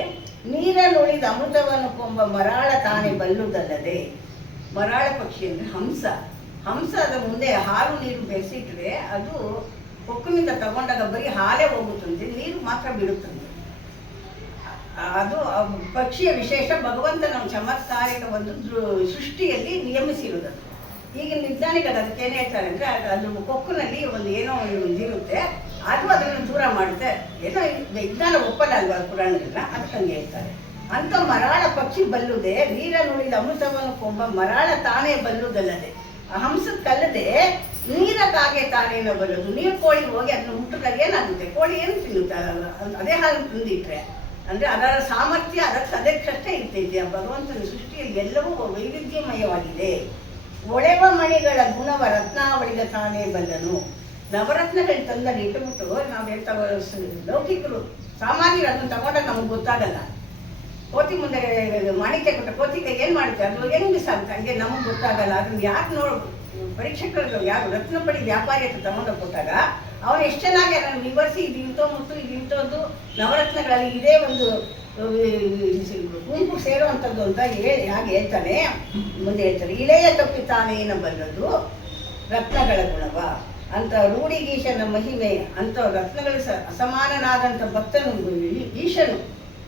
ನೀರನ್ನುಳಿದ ಅಮೃತವನ್ನು ಕೊಂಬ ಮರಾಳ ತಾನೇ ಬಲ್ಲುದಲ್ಲದೆ, ಮರಾಳ ಪಕ್ಷಿ ಅಂದರೆ ಹಂಸ. ಹಂಸದ ಮುಂದೆ ಹಾಲು ನೀರು ಬೆರೆಸಿಟ್ರೆ ಅದು ಕೊಕ್ಕಿನಿಂದ ತಗೊಂಡಾಗ ಬರೀ ಹಾಲೇ ಹೋಗುತ್ತಂತೆ, ನೀರು ಮಾತ್ರ ಬಿಡುತ್ತಂತೆ. ಅದು ಪಕ್ಷಿಯ ವಿಶೇಷ, ಭಗವಂತನ ಚಮತ್ಕಾರಿಕ ಒಂದು ಸೃಷ್ಟಿಯಲ್ಲಿ ನಿಯಮಿಸಿರುವುದು. ಈಗ ವಿಜ್ಞಾನಿಗಳು ಅದಕ್ಕೇನು ಹೇಳ್ತಾರೆ ಅಂದರೆ, ಅದು ಕೊಕ್ಕಿನಲ್ಲಿ ಒಂದು ಏನೋ ಇದಿರುತ್ತೆ, ಅದು ಅದನ್ನು ದೂರ ಮಾಡುತ್ತೆ. ಏನೋ ವಿಜ್ಞಾನ ಒಪ್ಪಲ್ಲ ಅಲ್ವಾ ಪುರಾಣಗಳನ್ನ, ಅದಕ್ಕೆ ಹಂಗೆ ಹೇಳ್ತಾರೆ. ಅಂಥ ಮರಾಳ ಪಕ್ಷಿ ಬಲ್ಲುದೆ, ನೀರ ನುಡಿದ ಅಮೃತವನ್ನು ಕೊಂಬ ಮರಾಳ ತಾನೇ ಬಲ್ಲುದಲ್ಲದೆ, ಹಂಸಕ್ಕಲ್ಲದೆ ನೀರಕ್ಕಾಗೆ ತಾನೇನೋ ಬಲ್ಲದು. ನೀರು ಕೋಳಿ ಹೋಗಿ ಅದನ್ನ ಮುಟ್ಟಿದಾಗ ಏನಾಗುತ್ತೆ, ಕೋಳಿ ಏನು ತಿನ್ನುತ್ತೆ, ಅದೇ ಹಾಲು ತಿಂದಿಟ್ರೆ ಅಂದರೆ ಅದರ ಸಾಮರ್ಥ್ಯ ಅದಕ್ಕಷ್ಟೇ ಇರ್ತೈತಿ. ಆ ಭಗವಂತನ ಸೃಷ್ಟಿಯಲ್ಲಿ ಎಲ್ಲವೂ ವೈವಿಧ್ಯಮಯವಾಗಿದೆ. ಒಳೆವ ಮಣಿಗಳ ಗುಣವ ರತ್ನಾವಳಿಗ ತಾನೇ ಬಲ್ಲನು. ನವರತ್ನಗಳು ತಂದಲ್ಲಿ ಇಟ್ಟುಬಿಟ್ಟು ನಾವು ಹೇಳ್ತಾ ಲೌಕಿಕರು ಸಾಮಾನ್ಯರು ಅದನ್ನು ತಗೊಂಡಾಗ ನಮಗೆ ಗೊತ್ತಾಗಲ್ಲ. ಕೋತಿ ಮುಂದೆ ಮಾಣಿಕ್ಯ ಕೊಟ್ಟ ಕೋತಿಗೆ ಏನು ಮಾಡುತ್ತೆ, ಅದು ಹೆಂಗೆ ಬಿಸಾಗುತ್ತೆ, ಹಂಗೆ ನಮಗೆ ಗೊತ್ತಾಗಲ್ಲ. ಅದನ್ನು ಯಾರು ಪರೀಕ್ಷಕರು ಯಾರು ರತ್ನಪಡಿ ವ್ಯಾಪಾರಿ ಅಂತ ತಗೊಂಡು ಕೊಟ್ಟಾಗ ಅವನು ಎಷ್ಟು ಚೆನ್ನಾಗಿ ಅದನ್ನು ವಿವರಿಸಿ, ಇದು ಇಂಥೋ ಮುತ್ತು, ಇದು ಇಂಥದ್ದು ನವರತ್ನಗಳಲ್ಲಿ ಇದೇ ಒಂದು ಗುಂಪು ಸೇರುವಂಥದ್ದು ಅಂತ ಹಾಗೆ ಹೇಳ್ತಾನೆ. ಮುಂದೆ ಹೇಳ್ತಾರೆ, ಇಳೆಯ ತಪ್ಪಿತಾನೇನ ಬಲ್ಲದು ರತ್ನಗಳ ಗುಣವ ಅಂತ ರೂಢಿಗೀಶನ ಮಹಿಮೆ ಅಂತ ರತ್ನಗಳ ಅಸಮಾನನಾದಂಥ ಭಕ್ತನು ಈಶನು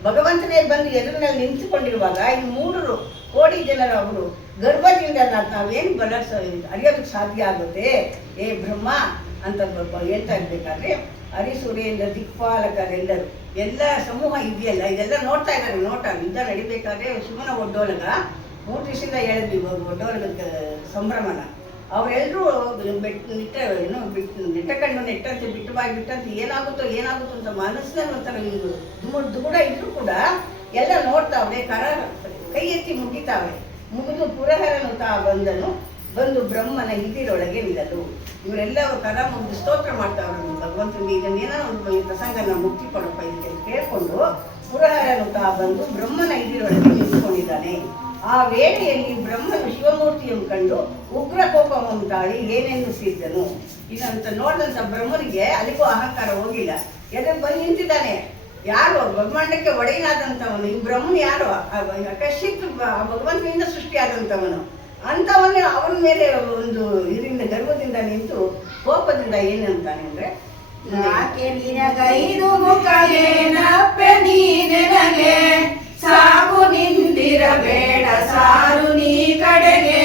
ಭಗವಂತನೇ ಬಂದು ಎದುರಿನಲ್ಲಿ ನಿಂತುಕೊಂಡಿರುವಾಗ ಈ 3 ಕೋಟಿ ಜನರು ಅವರು ಗರ್ಭದಿಂದ ನಾವೇನು ಅರಿಯೋದಕ್ಕೆ ಸಾಧ್ಯ ಆಗುತ್ತೆ. ಏ ಬ್ರಹ್ಮ ಅಂತ ಹೇಳ್ತಾ ಇರ್ಬೇಕಾದ್ರೆ ಹರಿಸುರೇಂದ್ರ ದಿಕ್ಪಾಲಕರೆಲ್ಲರೂ ಎಲ್ಲ ಸಮೂಹ ಇದೆಯಲ್ಲ, ಇದೆಲ್ಲ ನೋಡ್ತಾ ಇದ್ದಾರೆ. ಯುದ್ಧ ನಡಿಬೇಕಾದ್ರೆ ಶಿವನ ಒಡ್ಡೋಲಗ 3 ದಿವಸದಿಂದ ಹೇಳಿದ್ವಿ ಒಡ್ಡೋಲಗದ ಸಂಭ್ರಮನ. ಅವರೆಲ್ಲರೂ ನೆಟ್ಟಕಂಡು ನೆಟ್ಟಂತೆ ಬಿಟ್ಟು ಬಾಯಿ ಬಿಟ್ಟಂತೆ ಏನಾಗುತ್ತೋ ಅಂತ ಮನಸ್ಸಿನಲ್ಲಿ ಒಂಥರ ದೂಡ ಇದ್ರೂ ಕೂಡ ಎಲ್ಲ ನೋಡ್ತಾವ್ರೆ, ಕೈ ಎತ್ತಿ ಮುಗಿತಾವ್ರೆ. ಮುಗಿದು ಪುರಹರನು ಬಂದು ಬ್ರಹ್ಮನ ಹಿದಿರೊಳಗೆ ನಿಲ್ಲಲು. ಇವರೆಲ್ಲ ಕರ ಮುಗಿದು ಸ್ತೋತ್ರ ಮಾಡ್ತಾವ್ರೆ ಭಗವಂತನಿಗೆ. ಇದನ್ನೇನೋ ಒಂದು ಪ್ರಸಂಗನ ಮುಕ್ತಿ ಕೊಡಪ್ಪ ಇದಕ್ಕೆ ಕೇಳಿಕೊಂಡು ಪುರಹರನು ಬಂದು ಬ್ರಹ್ಮನ ಹಿದಿರೊಳಗೆ ನಿಂತುಕೊಂಡಿದ್ದಾನೆ. ಆ ವೇಳೆಯಲ್ಲಿ ಬ್ರಹ್ಮನು ಶಿವಮೂರ್ತಿಯನ್ನು ಕಂಡು ಉಗ್ರ ಕೋಪವನ್ನು ತಾಳಿ ಏನೆನ್ನಿಸಿದ್ದನು. ಇದಂತ ನೋಡಿದಂಥ ಬ್ರಹ್ಮನಿಗೆ ಅಲ್ಲಿಗೂ ಅಹಂಕಾರ ಹೋಗಿಲ್ಲ, ಎದುರು ಬಂದು ನಿಂತಿದ್ದಾನೆ. ಯಾರು ಬ್ರಹ್ಮಾಂಡಕ್ಕೆ ಒಡೆಯನಾದಂಥವನು ಈ ಬ್ರಹ್ಮನ್ ಯಾರು, ಕಶ್ಯಪ್ ಭಗವಂತನಿಂದ ಸೃಷ್ಟಿಯಾದಂಥವನು. ಅಂಥವನ್ನೇ ಅವನ ಮೇಲೆ ಒಂದು ಇದರಿಂದ ಗರ್ವದಿಂದ ನಿಂತು ಕೋಪದಿಂದ ಏನಂತಾನೆ ಅಂದರೆ, ಯಾಕೆ ನಿನಗೈದು ಮುಖವೇನಪ್ಪೆ ನೀನೆನಗೆ ಸಾಕು ನಿಂದಿರಬೇಡ ಸಾರು ನೀ ಕಡೆಗೆ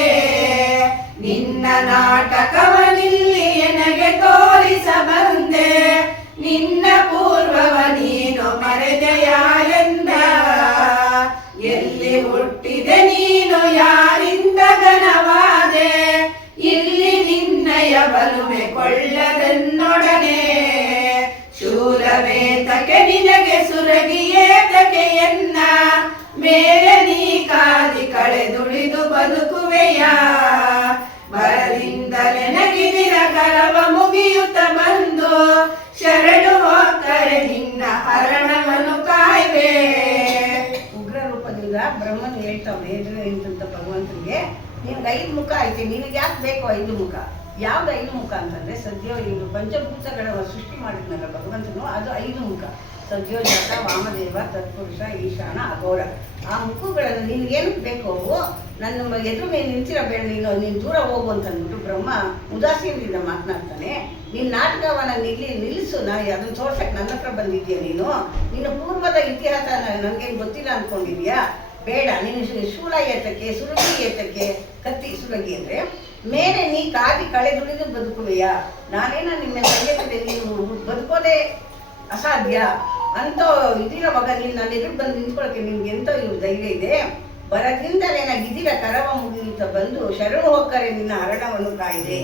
ನಿನ್ನ ನಾಟಕವನಿಲ್ಲಿ ಎನಗೆ ತೋರಿಸ ಬಂದೆ ನಿನ್ನ ಪೂರ್ವವ ನೀನು ಮರೆದೆಯ ಎಂದ ಎಲ್ಲಿ ಹುಟ್ಟಿದೆ ನೀನು ಯಾರಿಂದ ಘನವಾದೆ ಇಲ್ಲಿ ನಿನ್ನಯ ಬಲುಮೆ ಕೊಳ್ಳದನ್ನೊಡನೆ ಶೂಲವೇತಕ್ಕೆ ನಿನಗೆ ಸುರಗಿಯೇತಕ್ಕೆ ಎನ್ನ ಮೇಲೆ ನೀ ಕಾದಿ ಕಳೆದುಳಿದು ಬದುಕುವೆಯ ಬರದಿಂದಲೇ ನಗಿದಿರ ಕರವ ಮುಗಿಯುತ್ತ ಬಂದು ಶರಣು ಹೋಗ್ತಾರೆ ನಿನ್ನ ಹರಣವನ್ನು ಕಾಯ್ವೆ. ಉಗ್ರ ರೂಪದಿಂದ ಬ್ರಹ್ಮನ್ ಹೇಳ್ತಾವೆ ಎದುರು ನಿಂತ ಭಗವಂತನಿಗೆ, ನಿನ್ಗೆ 5 ಮುಖ ಐತೆ, ನಿನಗೆ ಯಾಕೆ ಬೇಕು 5 ಮುಖ? ಯಾವ್ದು 5 ಮುಖ ಅಂತಂದ್ರೆ ಸದ್ಯೋ ಇದು ಪಂಚಭೂತಗಳ ಸೃಷ್ಟಿ ಮಾಡಿದ್ನಲ್ಲ ಭಗವಂತನು, ಅದು 5 ಮುಖ. ಸದ್ಯೋಜಾತ, ವಾಮದೇವ, ತತ್ಪುರುಷ, ಈಶಾನ, ಅಘೋರ. ಆ ಮುಖಗಳನ್ನು ನಿನ್ಗೇನಕ್ಕೆ ಬೇಕು? ನನ್ನ ಎದುರು ನೀನು ನಿಂತಿರಬೇಡ, ನೀನು ದೂರ ಹೋಗು ಅಂತ ಅಂದ್ಬಿಟ್ಟು ಬ್ರಹ್ಮ ಉದಾಸೀನದಿಂದ ಮಾತನಾಡ್ತಾನೆ. ನಿನ್ನ ನಾಟಕವನ್ನ ನಿಲ್ಲಿಸು, ನಾನು ಅದನ್ನು ತೋರ್ಸಕ್ಕೆ ನನ್ನ ಹತ್ರ ಬಂದಿದ್ಯಾ ನಿನ್ನ ಪೂರ್ವದ ಇತಿಹಾಸ ನನಗೇನು ಗೊತ್ತಿಲ್ಲ ಅಂದ್ಕೊಂಡಿದ್ಯಾ? ಬೇಡ, ನೀನು ಶೂಲ ಏತಕ್ಕೆ, ಸುರಗಿ ಏತಕ್ಕೆ, ಕತ್ತಿ ಸುರಗಿ ಅಂದರೆ ಮೇಲೆ ನೀ ಕಾದಿ ಕಳೆದುಳಿದು ಬದುಕುವೆಯಾ? ನಾನೇನ ನಿಮ್ಮ ಸಂಗೀತದಲ್ಲಿ ನೀನು ಬದುಕೋದೇ ಅಸಾಧ್ಯ ಅಂತ ಇದಿರೋವಾಗ ನೀನು ನನ್ನ ಎದುರು ಬಂದು ನಿಂತ್ಕೊಳ್ಳೋಕ್ಕೆ ನಿಮ್ಗೆ ಎಂತ ಧೈರ್ಯ ಇದೆ? ಬರದಿಂದಲೇ ನಗಿದಿರ ಕರವ ಮುಗಿಯುತ್ತ ಬಂದು ಶರಣು ಹೋಗ್ತಾರೆ ನಿನ್ನ ಹರಣವನ್ನು ಕಾಯ್ದೆ.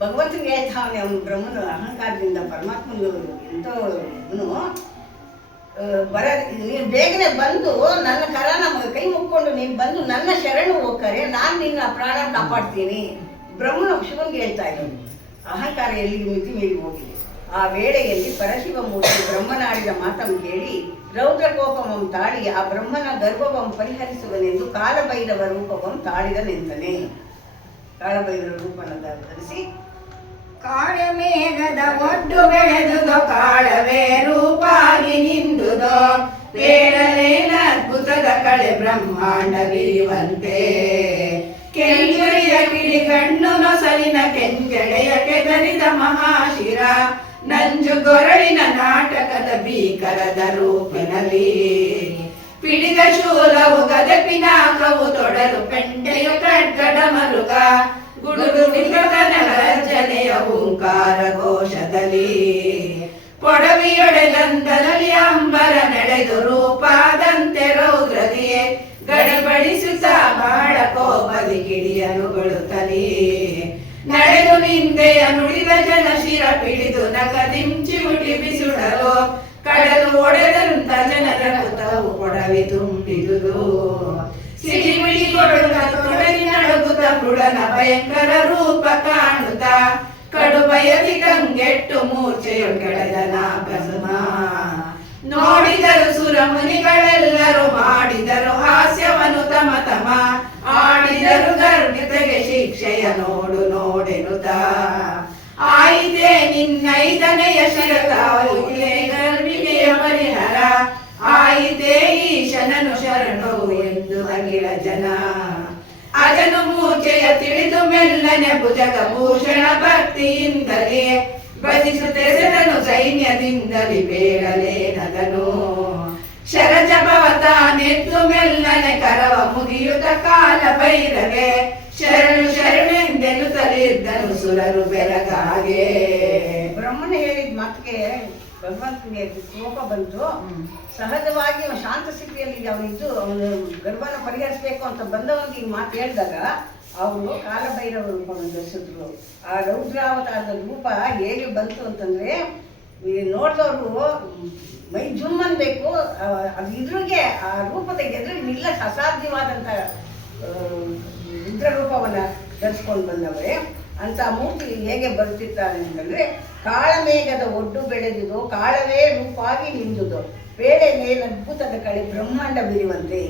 ಭಗವಂತನಿಗೆ ಹೇಳ್ತಾವನೆ ಅವನು ಬ್ರಹ್ಮನು ಅಹಂಕಾರದಿಂದ ಪರಮಾತ್ಮನು ಎಂಥವನು ನೀನು ಬೇಗನೆ ಬಂದು ನನ್ನ ಕರನ ಕೈ ಮುಕ್ಕೊಂಡು ನೀನು ಬಂದು ನನ್ನ ಶರಣು ಹೋಗ್ತಾರೆ, ನಾನು ನಿನ್ನ ಪ್ರಾಣ ಕಾಪಾಡ್ತೀನಿ. ಬ್ರಹ್ಮನು ಶಿವನ್ಗೆ ಹೇಳ್ತಾ ಇದ್ದಾನೆ. ಅಹಂಕಾರ ಎಲ್ಲಿಗೆ ಮಿತಿ ಮೀರಿ ಹೋಗಿದೆ. ಆ ವೇಳೆಯಲ್ಲಿ ಪರಶಿವ ಮೂರ್ತಿ ಬ್ರಹ್ಮನಾಡಿದ ಮಾತನ್ನು ಕೇಳಿ ರೌದ್ರ ಕೋಪವಂ ತಾಳಿ ಆ ಬ್ರಹ್ಮನ ಗರ್ವವಂ ಪರಿಹರಿಸುವನೆಂದು ಕಾಲಭೈರವ ರೂಪವಂ ತಾಳಿದನೆಂದನೆ. ಕಾಲಭೈರವ ರೂಪನ ಧರಿಸಿ ಕಾಳೆ ಮೇಘದ ಒಡ್ಡು ಬೆಳೆದುದೋ ಕಾಳವೇ ರೂಪಾಗಿ ನಿಂದುದೋ ಬೇಡಲೇನ ಅದ್ಭುತದ ಕಳೆ ಬ್ರಹ್ಮಾಂಡ ಬಿರಿಯುವಂತೆ ಕೆಂಜುರಿಯ ಕಿಡಿಗಳ ಗಣ್ಣು ನೊಸಲಿನ ಕೆಂಜಡೆಯ ಕೆದರಿದ ಮಹಾಶಿರ ನಂಜುಗೊರಳಿನ ನಾಟಕದ ಭೀಕರದ ರೂಪಿನಲ್ಲಿ ಪಿಡಿದ ಶೂಲವು ಗದೆ ಪಿನಾಕವು ತೊಡರು ಪೆಂಡೆಯು ಖಡ್ಗಡ ಮರುಗ ಗುಡುಗುಡಿಗನ ಗರ್ಜನೆಯ ಓಂಕಾರ ಘೋಷದಲ್ಲಿ ಪೊಡವಿಯೊಡೆದಂತರಲ್ಲಿ ಅಂಬರ ನಡೆದು ರೂಪಾದಂತೆ ರೌದ್ರದಿಯೇ ಗಡಿಬಡಿಸುತ್ತ ಬಾಳ ಕೋಪದಿ ಕಿಡಿಯನುಗೊಳ್ಳುತ್ತಲೇ ನಡೆದು ನಿಂದೆಯ ನುಡಿದ ಜನ ಶಿರ ಪಿಡಿದು ನಗದಿಂಚಿ ಉಟಿ ಬಿಸುಡಲು ಕಡಲು ಒಡೆದಂತ ಜನರ ಕುತವು ಕೊಡವಿ ತುಂಬಿದುದು ಸಿಡಿಮಿಡಿ ಕೊಡುತ್ತ ತೊಡಗಿ ನಡುಗುತ್ತ ಮೃಡನ ಭಯಂಕರ ರೂಪ ಕಾಣುತ್ತ ಕಡು ಬಯದಿ ಕಂಗೆಟ್ಟು ಮೂರ್ಛೆಯು ಕೆಳದ ನಾಗಸುಮ ನೋಡಿದರು ಸುರ ಮುನಿಗಳೆಲ್ಲರೂ ಮಾಡಿದರು ಹಾಸ್ಯವನ್ನು ತಮ ತಮ ಆಡಿದರು ಗರ್ಭಿತೆಗೆ ಶಿಕ್ಷೆಯ ನೋಡು ನೋಡೆನುತ ಆಯಿತೆ ನಿನ್ನೈದನೆಯ ಶಿರತಾವು ಗರ್ಭಿಗೆಯ ಪರಿಹರ ಆಯಿತೆ ಈಶನನು ಶರಣು ಎಂದು ಅಗಿಲ ಜನ ಅದನು ಮೂರ್ಛೆಯ ತಿಳಿದು ಮೆಲ್ಲನೆ ಭುಜಗಭೂಷಣ ಭಕ್ತಿಯಿಂದಲೇ ಬದಿಸುತ್ತೆಸೆದನು ಸೈನ್ಯದಿಂದಲೇ ಬೇಡಲೇನದನು ಶರಜಭವತಾನೆದ್ದು ಮೆಲ್ಲನೆ ಕರವ ಮುಗಿಯುತ್ತ ಕಾಲ ಭೈರವೆ ಶರಣು ಶರಣೆಂದೆನುತ್ತಲಿದ್ದನು ಸುರರು ಬೆರಗಾಗೆ. ಬ್ರಹ್ಮನ ಹೇಳಿದ ಮಾತಿಗೆ ಭಗವಂತನಿಗೆ ಕೋಪ ಬಂತು. ಸಹಜವಾಗಿ ಅವನು ಶಾಂತ ಸ್ಥಿತಿಯಲ್ಲಿ ಅವನಿದ್ದು ಅವನು ಗರ್ಭನ ಪರಿಹರಿಸಬೇಕು ಅಂತ ಬಂದವನಿಗೆ ಈ ಮಾತು ಹೇಳಿದಾಗ ಅವರು ಕಾಲಭೈರವ ರೂಪವನ್ನು ಧರಿಸಿದ್ರು. ಆ ರೌದ್ರಾವತಾರದ ರೂಪ ಹೇಗೆ ಬಂತು ಅಂತಂದ್ರೆ ನೋಡಿದವರು ಮೈ ಜುಮ್ ಅನ್ಬೇಕು. ಅದು ಇದ್ರಿಗೆ ಆ ರೂಪದ ಎದುರಿಗೆ ನಿಲ್ಲಕ್ಕೆ ಅಸಾಧ್ಯವಾದಂಥ ರುದ್ರ ರೂಪವನ್ನು ಧರಿಸ್ಕೊಂಡು ಬಂದವರೇ. ಅಂತ ಮೂರ್ತಿ ಹೇಗೆ ಬರುತ್ತಿದ್ದಾನೆ ಅಂತಂದ್ರೆ ಕಾಳಮೇಘದ ಒಡ್ಡು ಬೆಳೆದುದು ಕಾಳವೇ ರೂಪಾಗಿ ನಿಂದುದು ಬೇಳೆನೇನು ಅದ್ಭುತದ ಕಳೆ ಬ್ರಹ್ಮಾಂಡ ಬಿರಿಯುವಂತೆ.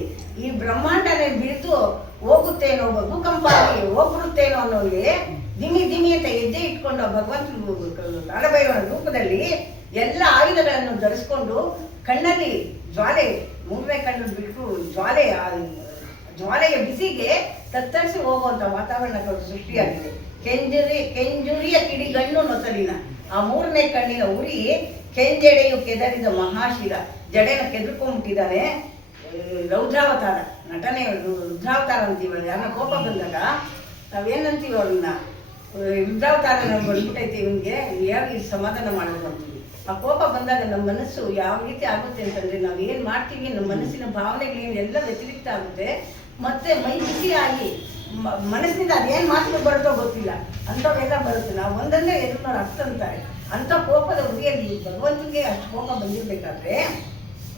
ಈ ಬ್ರಹ್ಮಾಂಡನೇ ಬಿರಿದು ಹೋಗುತ್ತೇನೋ ಭೂಕಂಪ ಆಗಿ ಹೋಗ್ಬಿಡುತ್ತೇನೋ ಅನ್ನೋಗೆ ದಿಮಿ ದಿಮಿ ಅಂತ ಹೆಜ್ಜೆ ಇಟ್ಕೊಂಡು ಭಗವಂತ ಕಾಲಭೈರವನ ರೂಪದಲ್ಲಿ ಎಲ್ಲ ಆಯುಧಗಳನ್ನು ಧರಿಸ್ಕೊಂಡು ಕಣ್ಣಲ್ಲಿ ಜ್ವಾಲೆ ಮೂರನೇ ಕಣ್ಣು ಬಿಟ್ಟು ಜ್ವಾಲೆಯ ಬಿಸಿಗೆ ತತ್ತರಿಸಿ ಹೋಗುವಂತ ವಾತಾವರಣ ಸೃಷ್ಟಿಯಾಗಿದೆ. ಕೆಂಜುರಿಯ ಕಿಡಿಗಣ್ಣು ನೊಸಲಿನ ಆ ಮೂರನೇ ಕಣ್ಣಿನ ಉರಿ ಕೆಂಜೆಡೆಯು ಕೆದರಿದ ಮಹಾಶಿರ ಜಡೆನ ಕೆದರ್ಕೊಂಡ್ಬಿಟ್ಟಿದ್ದಾನೆ. ರೌದ್ರಾವತಾರ ನಟನೆ ರುದ್ರಾವತಾರ ಅಂತೀವಲ್ಲ. ಯಾರ ಕೋಪ ಬಂದಾಗ ನಾವೇನಂತೀವಿ ಅವ್ರನ್ನ ರುದ್ರಾವತಾರ ಬಂದ್ಬಿಟ್ಟೈತೆ ಇವನಿಗೆ ಯಾವಾಗ ಸಮಾಧಾನ ಮಾಡೋದು ಅಂತೀವಿ. ಆ ಕೋಪ ಬಂದಾಗ ನಮ್ಮ ಮನಸ್ಸು ಯಾವ ರೀತಿ ಆಗುತ್ತೆ ಅಂತಂದ್ರೆ ನಾವೇನು ಮಾಡ್ತೀವಿ ನಮ್ಮ ಮನಸ್ಸಿನ ಭಾವನೆಗಳೇನು ಎಲ್ಲ ವ್ಯತಿರಿಕ್ತ ಆಗುತ್ತೆ. ಮತ್ತೆ ಮೈ ಬಿಸಿ ಆಗಿ ಮನಸ್ಸಿನಿಂದ ಅದೇನು ಮಾತುಗಳು ಬರುತ್ತೋ ಗೊತ್ತಿಲ್ಲ ಅಂಥವೆಲ್ಲ ಬರುತ್ತೆ. ನಾವು ಒಂದನ್ನೇ ಎದುರು ಅರ್ಥ ಅಂತಾರೆ. ಅಂಥ ಕೋಪದ ಉರಿಯಲ್ಲಿ ಭಗವಂತನಿಗೆ ಅಷ್ಟು ಕೋಪ ಬಂದಿರಬೇಕಾದ್ರೆ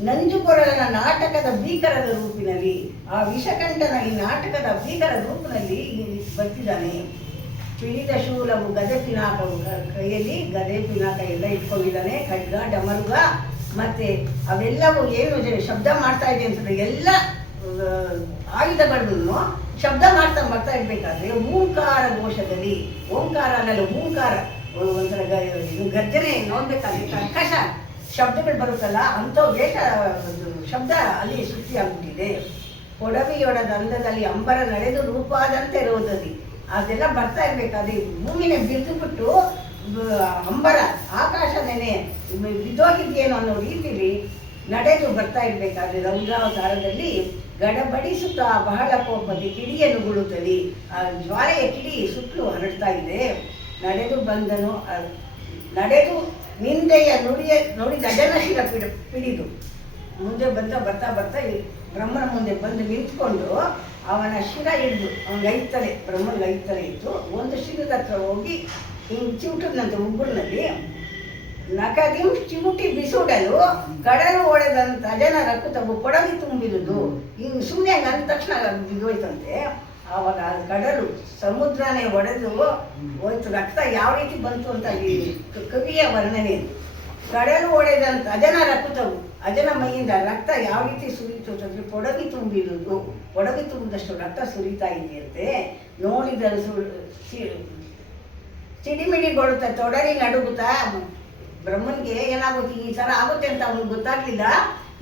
ನಂಜುಗೊರಳನ ನಾಟಕದ ಭೀಕರದ ರೂಪಿನಲ್ಲಿ ಆ ವಿಷಕಂಠನ ಈ ನಾಟಕದ ಭೀಕರ ರೂಪಿನಲ್ಲಿ ಬರ್ತಿದ್ದಾನೆ. ಪಿಡಿದ ಶೂಲವು ಗದೆ ಪಿನಾಕವು ಕೈಯಲ್ಲಿ ಗದೆ ಪಿನಾಕ ಎಲ್ಲ ಇಟ್ಕೊಂಡಿದ್ದಾನೆ. ಖಡ್ಗ ಡಮರುಗ ಮತ್ತೆ ಅವೆಲ್ಲವೂ ಏನು ಶಬ್ದ ಮಾಡ್ತಾ ಇದೆ ಅಂತಂದ್ರೆ ಎಲ್ಲ ಆಯುಧಗಳನ್ನು ಶಬ್ದ ಬರ್ತಾ ಇರ್ಬೇಕಾದ್ರೆ ಓಂಕಾರ ಘೋಷದಲ್ಲಿ ಓಂಕಾರ ಅನ್ನಲ್ಲ ಓಂಕಾರ ಒಂಥರ ಗರ್ಜನೆ ನೋಡ್ಬೇಕಾದ್ರೆ ಕರ್ಕಶ ಶಬ್ದಗಳು ಬರುತ್ತಲ್ಲ ಅಂಥ ವೇಷ ಶಬ್ದ ಅಲ್ಲಿ ಸೃಷ್ಟಿಯಾಗ್ಬಿಟ್ಟಿದೆ. ಕೊಡವಿಯೊಡದ ಅಂದದಲ್ಲಿ ಅಂಬರ ನಡೆದು ರೂಪಾದಂತೆ ಇರುವುದಲ್ಲಿ ಅದೆಲ್ಲ ಬರ್ತಾ ಇರ್ಬೇಕಾದ್ರೆ ಭೂಮಿನ ಬಿದ್ದು ಬಿಟ್ಟು ಅಂಬರ ಆಕಾಶ ನೆನೆ ಬಿದ್ದೋಗಿದ್ದೇನೋ ಅನ್ನೋ ರೀತಿಯಲ್ಲಿ ನಡೆದು ಬರ್ತಾ ಇರ್ಬೇಕಾದ್ರೆ ರೌದ್ರಾವತಾರದಲ್ಲಿ ಗಡಬಡಿಸುತ್ತಾ ಬಹಳ ಕೋಪದಿ ಕಿಡಿಯನ್ನು ಗುಳುತ್ತಲಿ ಆ ಜ್ವಾಲೆಯ ಕಿಡಿ ಸುತ್ತಲೂ ಹರಡ್ತಾ ಇದೆ. ನಡೆದು ಬಂದನು ನಡೆದು ನಿಂದೆಯ ನೋಡಿದ ಅಜನ ಶಿರ ಪಿಡಿದು ಮುಂದೆ ಬರ್ತಾ ಬ್ರಹ್ಮನ ಮುಂದೆ ಬಂದು ನಿಂತ್ಕೊಂಡು ಅವನ ಶಿರ ಹಿಡಿದು ಅವನಿಗೆ ಐತಲೆ ಬ್ರಹ್ಮನಿಗೆ ಐತಲೆ ಇತ್ತು. ಒಂದು ಶಿರದ ಹತ್ರ ಹೋಗಿ ಹಿಂಗೆ ಚಿವುಟದಂತೆ ಉಗುರಿನಲ್ಲಿ ನಕದಿಂ ಚಿವುಟಿ ಬಿಸುಡಲು ಕಡಲು ಒಡೆದಂತ ಅಜನ ರಕ್ಕುತವು ಕೊಡವಿ ತುಂಬಿದುದು. ಹಿಂಗೆ ಸುಮ್ಮನೆ ಅಂದ ತಕ್ಷಣ ಬಿದ್ದೋಯ್ತಂತೆ. ಆವಾಗ ಕಡಲು ಸಮುದ್ರನೇ ಒಡೆದು ಹೋಯ್ತು. ರಕ್ತ ಯಾವ ರೀತಿ ಬಂತು ಅಂತ ಈ ಕವಿಯ ವರ್ಣನೆ. ಕಡಲು ಒಡೆದಂತ ಅಜನ ರಕ್ಕುತವು ಅಜನ ಮೈಯಿಂದ ರಕ್ತ ಯಾವ ರೀತಿ ಸುರಿತು ಅಂದರೆ ಕೊಡವಿ ತುಂಬಿರುವುದು. ಕೊಡವಿ ತುಂಬಿದಷ್ಟು ರಕ್ತ ಸುರಿತಾ ಇದೆಯಂತೆ. ನೋಡಿದರು ಸಿಡಿಮಿಡಿಗೊಳ್ಳುತ್ತಾ ತೊಡರಿ ನಡುಗುತ್ತಾ ಬ್ರಹ್ಮನ್ಗೆ ಏನಾಗುತ್ತೆ ಈ ಥರ ಆಗುತ್ತೆ ಅಂತ ಅವ್ನಿಗೆ ಗೊತ್ತಾಗ್ಲಿಲ್ಲ.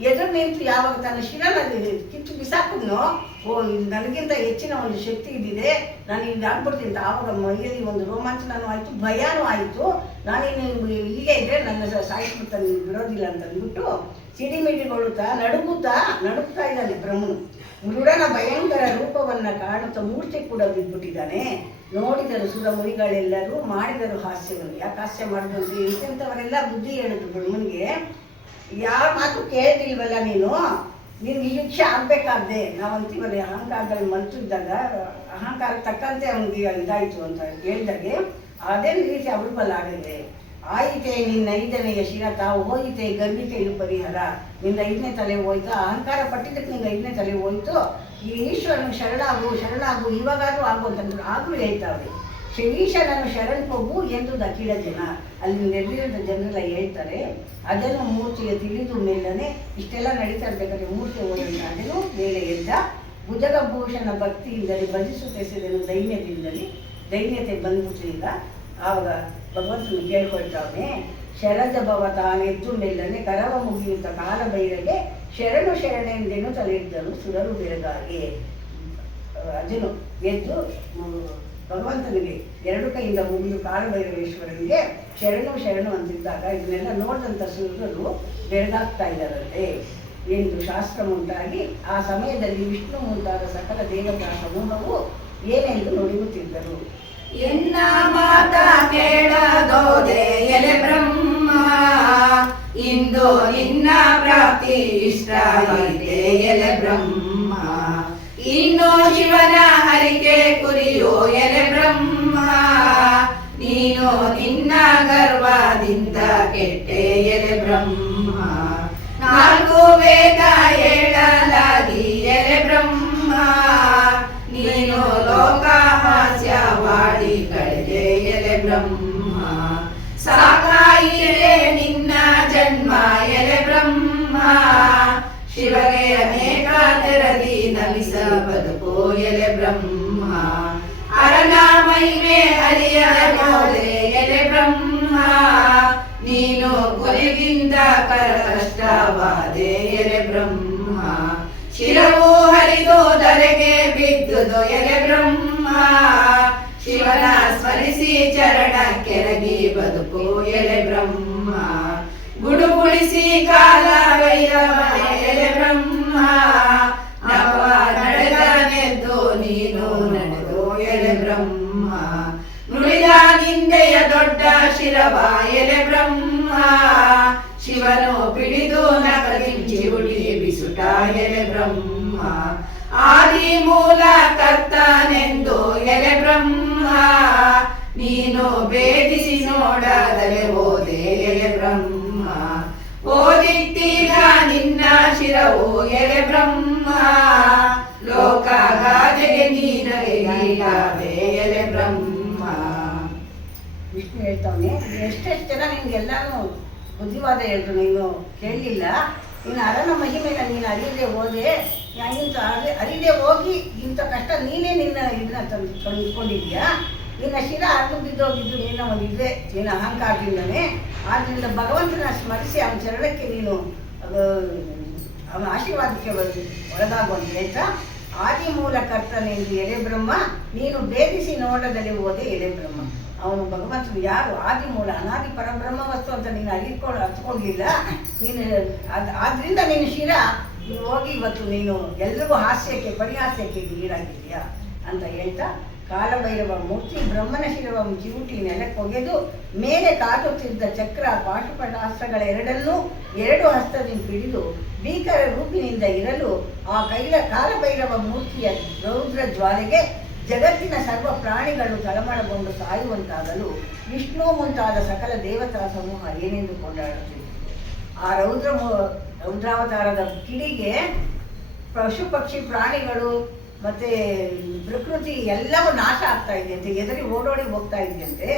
ಎದುರು ನಿಂತು ಯಾವಾಗ ತನ್ನ ಶಿರನ ಕಿತ್ತು ಬಿಸಾಕಿದ್ನೋ, ಓ ಇದು ನನಗಿಂತ ಹೆಚ್ಚಿನ ಒಂದು ಶಕ್ತಿ ಇದ್ದಿದೆ, ನಾನು ಈಗ ಆಗ್ಬಿಡ್ತೀನಿ ಅಂತ ಆವಾಗ ಮೈಯಲ್ಲಿ ಒಂದು ರೋಮಾಂಚನೂ ಆಯಿತು, ಭಯನೂ ಆಯಿತು. ನಾನಿನ್ನು ಇಲ್ಲಿಗೆ ಇದ್ದರೆ ನನ್ನ ಸಾಯಿಸ್ಬಿಡ್ತಾನೆ, ಬಿಡೋದಿಲ್ಲ ಅಂತ ಅಂದ್ಬಿಟ್ಟು ಸಿಡಿಮಿಡಿಗೊಳ್ಳುತ್ತಾ ನಡುಗ್ತಾ ಇದ್ದಾನೆ ಬ್ರಹ್ಮನು. ಮೃಡನ ಭಯಂಕರ ರೂಪವನ್ನು ಕಾಣುತ್ತಾ ಮೂರ್ತಿ ಕೂಡ ಬಿದ್ದುಬಿಟ್ಟಿದ್ದಾನೆ. ನೋಡಿದರು ಸುರಮುನಿಗಳೆಲ್ಲರೂ, ಮಾಡಿದರು ಹಾಸ್ಯವನ್ನು. ಯಾಕೆ ಹಾಸ್ಯ ಮಾಡಿದ್ರು ಅಂದರೆ ಇಂಥವರೆಲ್ಲ ಬುದ್ಧಿ ಹೇಳಿದ್ರು ಬ್ರಹ್ಮನಿಗೆ, ಯಾರ ಮಾತು ಕೇಳಿಲ್ವಲ್ಲ ನೀನು ಶಿಕ್ಷೆ ಆಗ್ಬೇಕಾದ್ದೆ. ನಾವು ಅಂತೀವಲ್ಲ ಅಹಂಕಾರದಲ್ಲಿ ಮಲ್ತಿದ್ದಾಗ ಅಹಂಕಾರ ತಕ್ಕಂತೆ ಅವನಿಗೆ ಇದಾಯಿತು ಅಂತ ಹೇಳಿದಾಗೆ ಅದೇ ರೀತಿ ಅವಳು ಆಗಿದೆ. ಆಯಿತೆ ನಿನ್ನ 5ನೆಯ ಶಿರ ತಾವು ಹೋಯಿತೆ ಗರ್ಭಿಕೆ ಇದು ಪರಿಹಾರ. ನಿನ್ನ 5ನೇ ತಲೆ ಹೋಯ್ತು, ಅಹಂಕಾರ ಪಟ್ಟಿದ್ದಕ್ಕೆ ನಿನ್ನ 5ನೇ ತಲೆ ಹೋಯ್ತು. ಈ ಈಶ್ವರನು ಶರಣಾಗು ಇವಾಗಾದ್ರೂ ಆಗು ಅಂತಂದ್ರು. ಆಗಲೂ ಹೇಳ್ತಾವ್ರೆ, ಈಶನನ್ನು ಶರಣ್ ಹೋಗು ಎಂದು ದಕ್ಕಿಡ ಜನ, ಅಲ್ಲಿ ನೆರೆದಿರೋದ ಜನರೆಲ್ಲ ಹೇಳ್ತಾರೆ. ಅದನ್ನು ಮೂರ್ತಿಗೆ ತಿಳಿದು ಮೇಲನೆ ಇಷ್ಟೆಲ್ಲ ನಡೀತಾ ಇರ್ಬೇಕಾದ್ರೆ ಮೂರ್ತಿ ಹೋದಂತ ಅದನ್ನು ಮೇಲೆ ಎದ್ದ. ಭುಜಗಭೂಷಣ ಭಕ್ತಿಯಿಂದಲೇ ಭಜಿಸುತ್ತೆಸೆದನು ದೈನ್ಯತೆ ಬಂದ್ಬಿಟ್ಲಿಲ್ಲ. ಆವಾಗ ಭಗವಂತನು ಕೇಳ್ಕೊಳ್ತಾವನೆ, ಶರಜ ಭವ ತಾನೆದ್ದು ಮೆಲ್ಲನೆ ಕರವ ಮುಗಿಯುತ್ತ ಕಾಲ ಬೈರಗೆ ಶರಣೆಂದೆನು ತಲೆಯಿದ್ದರು ಸುರರು ಬೆರಗಾಗಿ. ಅದನ್ನು ಎದ್ದು ಭಗವಂತನಿಗೆ 2 ಕೈಯಿಂದ ಮುಗಿದು ಕಾಲಭೈರವೇಶ್ವರನಿಗೆ ಶರಣು ಅಂತಿದ್ದಾಗ ಇದನ್ನೆಲ್ಲ ನೋಡಿದಂಥ ಸುರರು ಬೆರಗಾಗ್ತಾ ಇದ್ದಾರಂತೆ ಎಂದು ಶಾಸ್ತ್ರ ಉಂಟಾಗಿ ಆ ಸಮಯದಲ್ಲಿ ವಿಷ್ಣು ಮುಂತಾದ ಸಕಲ ದೇವತಾ ಸಮೂಹವು ಏನೆಂದು ನುಡಿಯುತ್ತಿದ್ದರು. ಎನ್ನ ಮಾತ ಕೇಳದೋದೆ ಎಲೆ ಬ್ರಹ್ಮ, ಇಂದು ನಿನ್ನ ಪ್ರಾಪ್ತಿ ಇಷ್ಟ ಇದೆ ಎಲೆ ಬ್ರಹ್ಮ. ಇನ್ನು ಶಿವನ ಹರಿಕೆ ಕುರಿಯೋ ಎಲೆ ಬ್ರಹ್ಮ, ನೀನು ನಿನ್ನ ಗರ್ವದಿಂದ ಕೆಟ್ಟೆ ಎಲೆ ಬ್ರಹ್ಮ. 4 ವೇದ ಹೇಳಲಾಗಿ ಎಲೆ ಬ್ರಹ್ಮ, ನೀನು ಲೋಕಹಾಸ್ಯವಾಡಿ ಕಳೆದೆ ಎಲೆ ಬ್ರಹ್ಮ. ಸಾಕಾಯಿರೆ ನಿನ್ನ ಜನ್ಮ ಎಲೆ ಬ್ರಹ್ಮ, ಶಿವಗೆ ಅನೇಕ ತೆರದಿ ನಮಿಸ ಬದುಕೋ ಎಲೆ ಬ್ರಹ್ಮ. ಅರನ ಮಹಿಮೆ ಅರಿಯದೆ ಎಲೆ ಬ್ರಹ್ಮ, ನೀನು ಗುರಿಗಿಂತ ಕಷ್ಟವಾದೆ ಎಲೆ ಬ್ರಹ್ಮ. ಶಿರವು ಹರಿದು ಧರೆಗೆ ಬಿದ್ದುದು ಎಲೆ ಬ್ರಹ್ಮ, ಶಿವನ ಸ್ಮರಿಸಿ ಚರಣ ಕೆರಗಿ ಬದುಕು ಎಲೆ ಬ್ರಹ್ಮ. ಗುಡುಗುಡಿಸಿ ಕಾಲ ಭೈರವ ಎಲೆ ಬ್ರಹ್ಮ, ನವ ನಡೆದನೆದ್ದು ನೀನು ನಡೆದು ಎಲೆ ಬ್ರಹ್ಮ. ನುಡಿದ ನಿಂದೆಯ ದೊಡ್ಡ ಶಿರವ ಎಲೆ ಬ್ರಹ್ಮ, ಶಿವನು ಪಿಡಿದು ನಕದಿಂಚಿ ಉಡಿ ಬಿಸುಟ ಎಲೆ ಬ್ರಹ್ಮ. ಆದಿ ಮೂಲ ಕರ್ತನೆಂದು ಎಲೆ ಬ್ರಹ್ಮ, ನೀನು ಭೇದಿಸಿ ನೋಡದಲೆ ಓದೆ ಎಲೆ ಬ್ರಹ್ಮ. ಓದಿತ್ತೀಗ ನಿನ್ನ ಶಿರವು ಎಲೆ ಬ್ರಹ್ಮ, ಲೋಕ ಗಾದೆಗೆ ನೀನಗೆ ಎಲೆ ಬ್ರಹ್ಮ. ವಿಷ್ಣು ಹೇಳ್ತಾವನೆ, ಎಷ್ಟೆಷ್ಟು ಜನ ನಿನ್ಗೆಲ್ಲಾನು ಬುದ್ಧಿವಾದ ಹೇಳಿದ್ರು, ನೀನು ಕೇಳಲಿಲ್ಲ. ನೀನು ಅರನ ಮಹಿಮೆನ ನೀನು ಅರಿಯದೆ ಹೋದೆ, ಅರಿದೇ ಹೋಗಿ ಇಂಥ ಕಷ್ಟ ನೀನೇ ಇದನ್ನ ತಂದುಕೊಂಡಿದ್ಯಾ. ನಿನ್ನ ಶಿರ ಅರ್ದು ಬಿದ್ದೋಗಿದ್ದು ನಿನ್ನ ಒಂದು ನಿನ್ನ ಅಹಂಕಾರದಿಂದನೇ. ಆದ್ದರಿಂದ ಭಗವಂತನ ಸ್ಮರಿಸಿ ಅವನ ಚರಣಕ್ಕೆ ನೀನು ಅವನ ಆಶೀರ್ವಾದಕ್ಕೆ ಒಳಗಾಗುವಂತ ಹೇಳ್ತಾ, ಆದಿ ಮೂಲ ಕರ್ತನೆಂದು ಎಲೆ ಬ್ರಹ್ಮ, ನೀನು ಭೇದಿಸಿ ನೋಡದಲ್ಲಿ ಹೋದೆ ಎಲೆ ಬ್ರಹ್ಮ. ಅವನು ಭಗವಂತನು ಯಾರು, ಆದಿ ಮೂಲ ಅನಾದಿ ಪರಬ್ರಹ್ಮ ವಸ್ತು ಅಂತ ನೀನು ಹಚ್ಕೊಳ್ಲಿಲ್ಲ. ನೀನು ಆದ್ರಿಂದ ನಿನ್ನ ಶಿರ ಹೋಗಿ ಇವತ್ತು ನೀನು ಎಲ್ರಿಗೂ ಪರಿಹಾಸ್ಯಕ್ಕೆ ಈಡಾಗಿದೆಯಾ ಅಂತ ಹೇಳ್ತಾ, ಕಾಲಭೈರವ ಮೂರ್ತಿ ಬ್ರಹ್ಮನ ಶಿರವ ಚಿವುಟಿ ನೆಲಕ್ಕೊಗೆದು ಮೇಲೆ ಕಾದುತ್ತಿದ್ದ ಚಕ್ರ ಪಾಶುಪಟಾಸ್ತ್ರಗಳೆರಡನ್ನೂ 2 ಹಸ್ತದಿಂದ ಹಿಡಿದು ಭೀಕರ ರೂಪಿನಿಂದ ಇರಲು ಆ ಕಾಲಭೈರವ ಮೂರ್ತಿಯ ರೌದ್ರ ಜ್ವಾಲೆಗೆ ಜಗತ್ತಿನ ಸರ್ವ ಪ್ರಾಣಿಗಳು ತಳಮಳಗೊಂಡು ಸಾಯುವಂತಾಗಲು ವಿಷ್ಣು ಮುಂತಾದ ಸಕಲ ದೇವತಾ ಸಮೂಹ ಏನೆಂದು ಕೊಂಡಾಡುತ್ತಿದೆ. ಆ ರೌದ್ರಾವತಾರದ ಕಿಡಿಗೆ ಪಶು ಪಕ್ಷಿ ಪ್ರಾಣಿಗಳು ಮತ್ತೆ ಪ್ರಕೃತಿ ಎಲ್ಲವೂ ನಾಶ ಆಗ್ತಾ ಇದೆಯಂತೆ, ಎದುರಿ ಓಡೋಡಿ ಹೋಗ್ತಾ ಇದೆಯಂತೆ.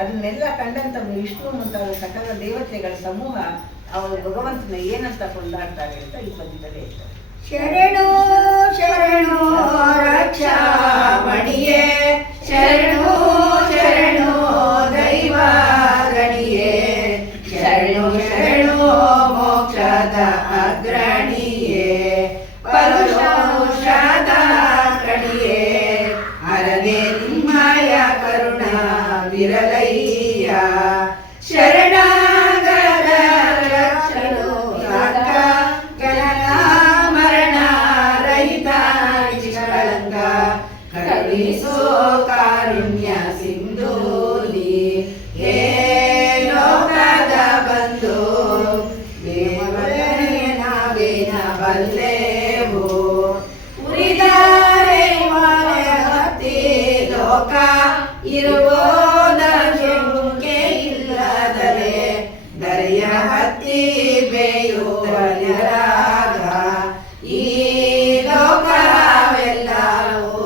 ಅದನ್ನೆಲ್ಲ ಕಂಡಂತ ವಿಷ್ಣು ಮುಂತಾದ ಸಕಲ ದೇವತೆಗಳ ಸಮೂಹ ಅವರು ಭಗವಂತನ ಏನಂತ ಕೊಂಡಾಡ್ತಾರೆ ಅಂತ ಈ ಪದ್ಯದಲ್ಲಿ ಹೇಳ್ತಾರೆ. ಶರಣೋ ಶರಣೋ ರಕ್ಷಾಮಣಿಯೇ, ಶರಣೋ ಶರಣೋ ದೈವ ಗಣಿಯೇ, ಶರಣೋ ಶರಣೋ ಮೋಕ್ಷದ ಅಗ್ರ ಹರನೆ ನಿಮ್ಮಯ ಕರುಣಾ ವಿರಲಯ್ಯ ಶರಣಾಗತ ರಕ್ಷಣೋ ಯಾಕ ಗಣನ ಮರಣ ರಹಿತ ನಿಷ್ಕಳಂಕ ಕರುಣಿಸೋ ಕಾರುಣ್ಯ ಸಿಂಧೂಲಿ ಹೇ ಲೋಕದ ಬಂಧು ದೇವರೇ ನಾವೇನ ಬಲ್ಲೆವು ಉರಿದರೆ ಹತ್ತಿ ಲೋಕ ಇರುವುದ ಶಂಕೆ ಇಲ್ಲದಲೆ ದರೆಯ ಹತ್ತಿ ಬೇಯುವ ನಿರಾಗ ಈ ಲೋಕವೆಲ್ಲವೂ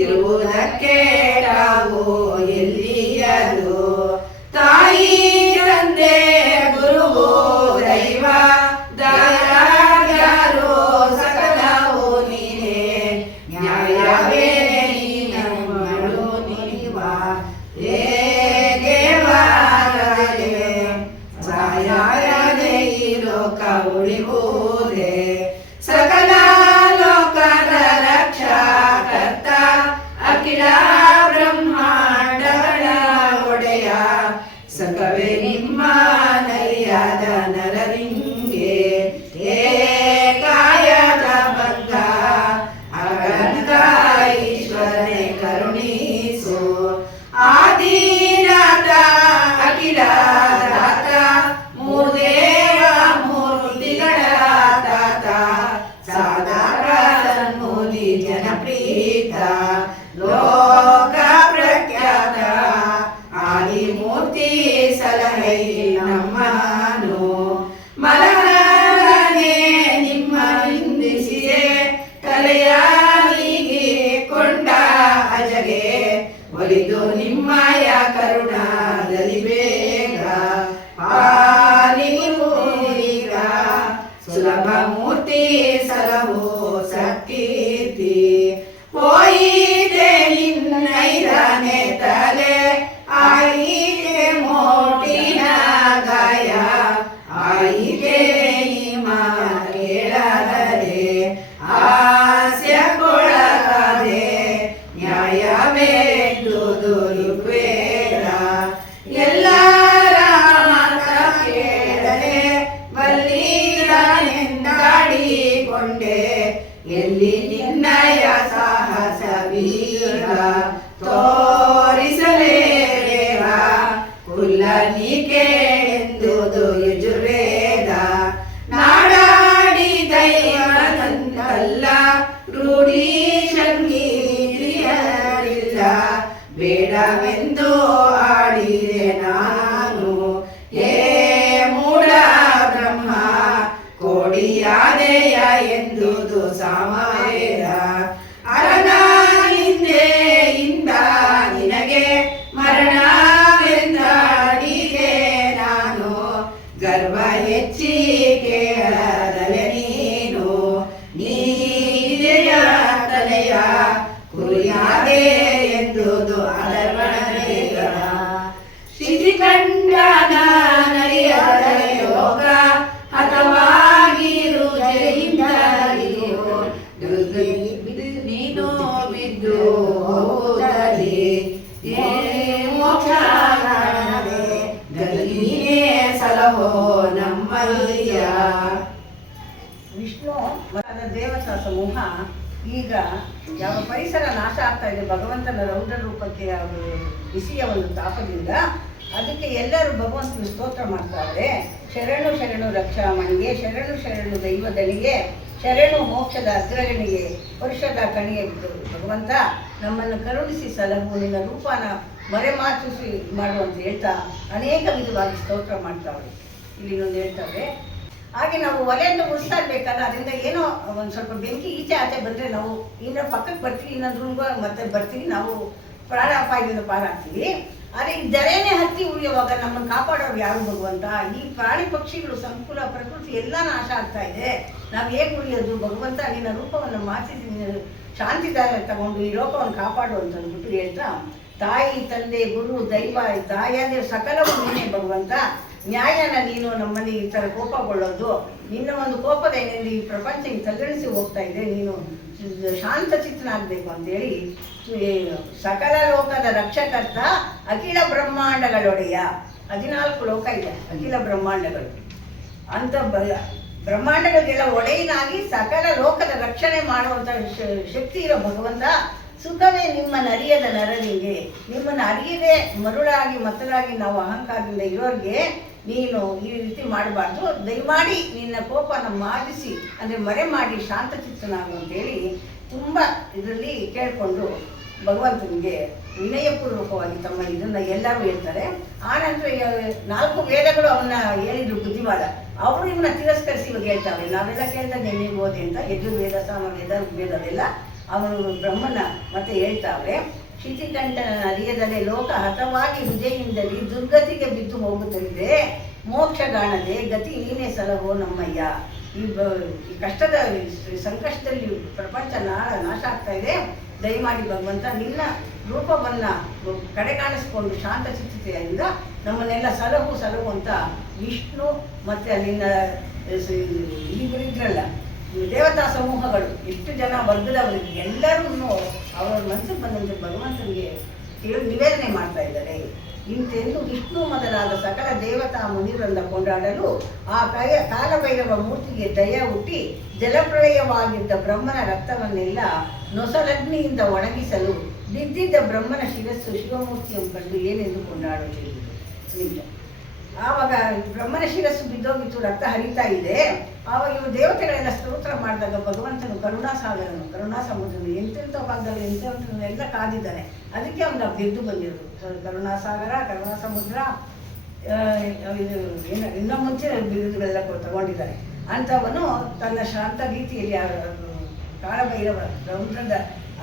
ಇರುವುದಕ್ಕೆ ತಾವು ಎಲ್ಲಿಯದು ತಾಯಿ ತಂದೆ ಗುರುವು ದೈವ ಯಾರು ಸಕಲವು ನೀನೇ ನ್ಯಾಯವೇ ನೀನು ನೀವ ಹೇ ದೇವರಾಜೇ ಸಾಯದೆ ಈ ಲೋಕ ಉಳಿವುದೇ ಸಕಲ ಲೋಕದ ರಕ್ಷಕರ್ತ ಅಖಿಲ ಬ್ರಹ್ಮಾಂಡಗಳ ಒಡೆಯ ಸಕವೇ ನಿಮ್ಮ ನರಿಯಾದ ನರರಿಂಗೆ ಹೇ ಕಾಯದ ಬದ್ಧ ಅಗಂತ ಈಶ್ವರನೇ ಕರುಣಿಸು ಆದಿನಾಥ ಅಖಿಲ ದಾತ ಮೂರ್ದೇವ ಮೂರ್ತಿಗಳ ತಾತ ಸಾಧಾರ ಸನ್ಮೂಲಿ ಜನಪ್ರೀತ ಲೋಕ ಪ್ರಖ್ಯಾತ ಆದಿಮೂರ್ತಿ ಸಲಹೈ ನಮ್ಮನು ಮಲಹರನೆ ನಿಮ್ಮ ನಿಂದಿಸಿದೆ ತಲೆಯಾಲಿಗೆ ಕೊಂಡ ಅಜಗೆ ಒಲಿದು ನಿಮ್ಮಯ ಕರುಣಾದಲ್ಲಿ ಬೇಗ ಪಾಲಿವು ಈಗ ಸುಲಭ ಮೂರ್ತಿ ಸಲಹು ಸತ್ಕೀರ್ತಿ ಹೋಯಿದೆ ನಿನ್ನೈದನೆ ತಲೆ ಆಯಿಗೆ ಮೋಟಿನ ಗಾಯ ಆಯಿಗೆ ಹಿಮ ಕೇಳದರೆ ಹಾಸ್ಯಕ್ಕೊಳಗಾದೆ ನ್ಯಾಯವೇ ದುರುಪೇರ ಎಲ್ಲರ ಮಾತ ಕೇಳದೆ ಬಲ್ಲಿರನೆಂದಾಡಿಕೊಂಡೆ ಎಲ್ಲಿ ನಿನ್ನಯ ಸಾಹಸ ವೀರ ತೋರಿಸಲೇ ದೇವ ಕುಲ್ಲನಿಕೆ ಎಂದುದು ಯಜುರ್ವೇದ ನಾಡಾಡಿ ದೈವನಂದಲ್ಲ ರೂಢಿ ಶಂಗೀರಿಯರಿಲ್ಲ ಬೇಡವೆಂದು ಆಡಿದೆ ನಾನು ಹೇ ಮೂಢ ಬ್ರಹ್ಮ ಕೋಡಿಯಾದೆಯ ಎಂದುದು ಸಾಮವೇದ ಅರನಾಲಿಂದೆಯಿಂದ ನಿನಗೆ ಮರಣವೆಂದಾಡಿದೆ ನಾನು ಗರ್ವ ಹೆಚ್ಚಿ ಕೇಳದಲೆ ನೀನು ನೀರೆಯ ತಲೆಯ ಕುರಿಯಾದೆ ಎಂದುದು ಅಧರ್ಮಣವೇದ ಶಿಖಂಡನ ನರಿಯದ ಯೋಗ ಹತವಾಗಿರು ಜಯಿಂದರಿಯೋ ನೀನು ಬಿದ್ದು ಹೋದಲ್ಲಿ ಮೋಕ್ಷ ಗಲ್ಲಿನೇ ಸಲಹೋ ನಮ್ಮಯ್ಯ ವಿಷ್ಣು ಮತ್ತು ದೇವತಾ ಸಮೂಹ ಈಗ ಯಾವ ಪರಿಸರ ನಾಶ ಆಗ್ತಾ ಇದೆ ಭಗವಂತನ ರೌದ್ರ ರೂಪಕ್ಕೆ ಅವರು ಬಿಸಿಯ ಒಂದು ತಾಪದಿಂದ ಅದಕ್ಕೆ ಎಲ್ಲರೂ ಭಗವಂತನ ಸ್ತೋತ್ರ ಮಾಡ್ತಾರೆ. ಶರಣು ಶರಣು ರಕ್ಷಾಮಣಿಗೆ, ಶರಣು ಶರಣು ದೈವದನಿಗೆ, ಶರಣು ಮೋಕ್ಷದ ಅಗ್ರಗಣಿಗೆ, ಪುರುಷದ ಕಣಿಗೆ ಭಗವಂತ ನಮ್ಮನ್ನು ಕರುಣಿಸಿ ಸಲಹು ನಿನ್ನ ರೂಪನ ಮರೆಮಾಚಿಸಿ ಮಾಡುವಂತ ಹೇಳ್ತಾ ಅನೇಕ ವಿಧವಾಗಿ ಸ್ತೋತ್ರ ಮಾಡ್ತಾವೆ. ಇಲ್ಲಿ ಒಂದು ಹೇಳ್ತಾರೆ, ಹಾಗೆ ನಾವು ಒಲೆಯನ್ನು ಉಳಿಸ್ತಾ ಇರ್ಬೇಕಲ್ಲ, ಅದರಿಂದ ಏನೋ ಒಂದು ಸ್ವಲ್ಪ ಬೆಂಕಿ ಈಚೆ ಆಚೆ ಬಂದರೆ ನಾವು ಇನ್ನು ಪಕ್ಕಕ್ಕೆ ಬರ್ತೀವಿ, ಇನ್ನೊಂದು ಮತ್ತೆ ಬರ್ತೀವಿ, ನಾವು ಪ್ರಾಣ ಅಪಾಯದಿಂದ ಪಾರಾಗ್ತೀವಿ. ಆದರೆ ಈ ದರೆನೇ ಹತ್ತಿ ಉಳಿಯುವಾಗ ನಮ್ಮನ್ನು ಕಾಪಾಡೋರು ಯಾರು ಭಗವಂತ? ಈ ಪ್ರಾಣಿ ಪಕ್ಷಿಗಳು ಸಂಕುಲ ಪ್ರಕೃತಿ ಎಲ್ಲ ನಾಶ ಆಗ್ತಾ ಇದೆ, ನಾವು ಹೇಗೆ ಉಳಿಯೋದು ಭಗವಂತ? ನಿನ್ನ ರೂಪವನ್ನು ಮಾತಿಸಿ ಶಾಂತಿದಾಯ ತಗೊಂಡು ಈ ಲೋಕವನ್ನು ಕಾಪಾಡು ಅಂತ ಅಂದ್ಬಿಟ್ಟು ಹೇಳ್ತಾ, ತಾಯಿ ತಂದೆ ಗುರು ದೈವ ದಾಯಾದಿ ಸಕಲವು ನೀನೇ ಭಗವಂತ. ನ್ಯಾಯನ ನೀನು ನಮ್ಮಲ್ಲಿ ಈ ಥರ ಕೋಪಗೊಳ್ಳೋದು, ನಿನ್ನ ಒಂದು ಕೋಪದ ಏನೆಂದು ಈ ಪ್ರಪಂಚ ತಗಣಿಸಿ ಹೋಗ್ತಾ ಇದೆ. ನೀನು ಶಾಂತಚಿತ್ತನಾಗಬೇಕು ಅಂತೇಳಿ ಸಕಲ ಲೋಕದ ರಕ್ಷಕರ್ತ ಅಖಿಲ ಬ್ರಹ್ಮಾಂಡಗಳೊಡೆಯ 14 ಲೋಕ ಇದೆ, ಅಖಿಲ ಬ್ರಹ್ಮಾಂಡಗಳು ಅಂತ ಬ್ರಹ್ಮಾಂಡಗಳಿಗೆಲ್ಲ ಒಡೆಯನಾಗಿ ಸಕಲ ಲೋಕದ ರಕ್ಷಣೆ ಮಾಡುವಂಥ ಶಕ್ತಿ ಇರೋ ಭಗವಂತ, ಸುಖವೇ ನಿಮ್ಮನ್ನು ಅರಿಯದ ನರನಿಗೆ, ನಿಮ್ಮನ್ನು ಅರಿಯದೆ ಮರುಳಾಗಿ ಮತ್ತಲಾಗಿ ನಾವು ಅಹಂಕಾರದಿಂದ ಇರೋರಿಗೆ ನೀನು ಈ ರೀತಿ ಮಾಡಬಾರ್ದು, ದಯಮಾಡಿ ನಿನ್ನ ಕೋಪನ ಮಾಡಿಸಿ ಅಂದರೆ ಮರೆ ಮಾಡಿ ಶಾಂತಚಿತ್ತನಾಗು ಅಂತೇಳಿ ತುಂಬ ಇದರಲ್ಲಿ ಕೇಳಿಕೊಂಡು ಭಗವಂತನಿಗೆ ವಿನಯಪೂರ್ವಕವಾಗಿ ತಮ್ಮ ಇದನ್ನು ಎಲ್ಲರೂ ಹೇಳ್ತಾರೆ. ಆನಂತರ 4 ವೇದಗಳು ಅವನ್ನ ಹೇಳಿದ್ರು ಬುದ್ಧಿವಾದ, ಅವರು ಇವನ್ನ ತಿರಸ್ಕರಿಸಿ ಇವಾಗ ಹೇಳ್ತಾವೆ, ನಾವೆಲ್ಲ ಕೇಳ್ದಂಗೆ ನೀವು ಓದಿ ಅಂತ ಯಜುರ್ವೇದ ಸಾಮವೇದ ಋಗ್ವೇದವೆಲ್ಲ ಅವರು ಬ್ರಹ್ಮನ ಮತ್ತೆ ಹೇಳ್ತಾವೆ. ಶಿತಿಕಂಠನ ಅರಿಯದಲೆ ಲೋಕ ಹತವಾಗಿ ಹೃದಯದಿಂದಲೇ ದುರ್ಗತಿಗೆ ಬಿದ್ದು ಹೋಗುತ್ತದೆ, ಮೋಕ್ಷಗಾಣದೆ ಗತಿ ನೀನೇ ಸಲಹೋ ನಮ್ಮಯ್ಯ. ಈ ಕಷ್ಟದ ಸಂಕಷ್ಟದಲ್ಲಿ ಪ್ರಪಂಚ ನಾಶ ಆಗ್ತಾ ಇದೆ, ದಯಮಾಡಿ ಭಗವಂತ ನಿನ್ನ ರೂಪವನ್ನು ಕಡೆಗಾಣಿಸ್ಕೊಂಡು ಶಾಂತಚಿತ್ತತೆಯಿಂದ ನಮ್ಮನ್ನೆಲ್ಲ ಸಲಹು ಅಂತ ವಿಷ್ಣು ಮತ್ತು ಅಲ್ಲಿನ ಇಬ್ಬರಿದ್ರಲ್ಲ ದೇವತಾ ಸಮೂಹಗಳು, ಎಷ್ಟು ಜನ ವರ್ಗದವರಿಗೆ ಎಲ್ಲರೂ ಅವರ ಮನಸ್ಸಿಗೆ ಬಂದಂತೆ ಭಗವಂತನಿಗೆ ನಿವೇದನೆ ಮಾಡ್ತಾ ಇದ್ದಾರೆ. ಇಂತೆಂದು ವಿಷ್ಣು ಮೊದಲಾದ ಸಕಲ ದೇವತಾ ಮುನಿವರನ್ನ ಕೊಂಡಾಡಲು ಆ ಕಾಲಭೈರವ ಮೂರ್ತಿಗೆ ದಯ ಹುಟ್ಟಿ ಜಲಪ್ರಳಯವಾಗಿದ್ದ ಬ್ರಹ್ಮನ ರಕ್ತವನ್ನೆಲ್ಲ ನೊಸಲಗ್ನಿಯಿಂದ ಒಣಗಿಸಲು ಬಿದ್ದಿದ್ದ ಬ್ರಹ್ಮನ ಶಿರಸ್ಸು ಶಿವಮೂರ್ತಿಯನ್ನು ಕಂಡು ಏನೆಂದು ಕೊಂಡಾಡುತ್ತಿರುವುದು ನಿಜ. ಆವಾಗ ಬ್ರಹ್ಮನ ಶಿರಸ್ಸು ಬಿದ್ದೋಗಿತ್ತು, ರಕ್ತ ಹರಿತಾ ಇದೆ. ಆವಾಗ ಇವು ದೇವತೆಗಳೆಲ್ಲ ಸ್ತೋತ್ರ ಮಾಡಿದಾಗ ಭಗವಂತನು ಕರುಣಾ ಸಮುದ್ರನು ಎಂತೆಂಥ ಭಾಗದಲ್ಲಿ ಎಂತೆಲ್ಲ ಕಾದಿದ್ದಾನೆ. ಅದಕ್ಕೆ ಅವನ ಬಿದ್ದು ಬಂದಿರೋದು ಕರುಣಾ ಸಮುದ್ರ. ಇದು ಇನ್ನೂ ಮುಂಚೆ ಬಿರುದುಗಳೆಲ್ಲ ತಗೊಂಡಿದ್ದಾನೆ. ಅಂಥವನು ತನ್ನ ಶಾಂತ ರೀತಿಯಲ್ಲಿ ಕಾಲಭೈರವ ರೌದ್ರದ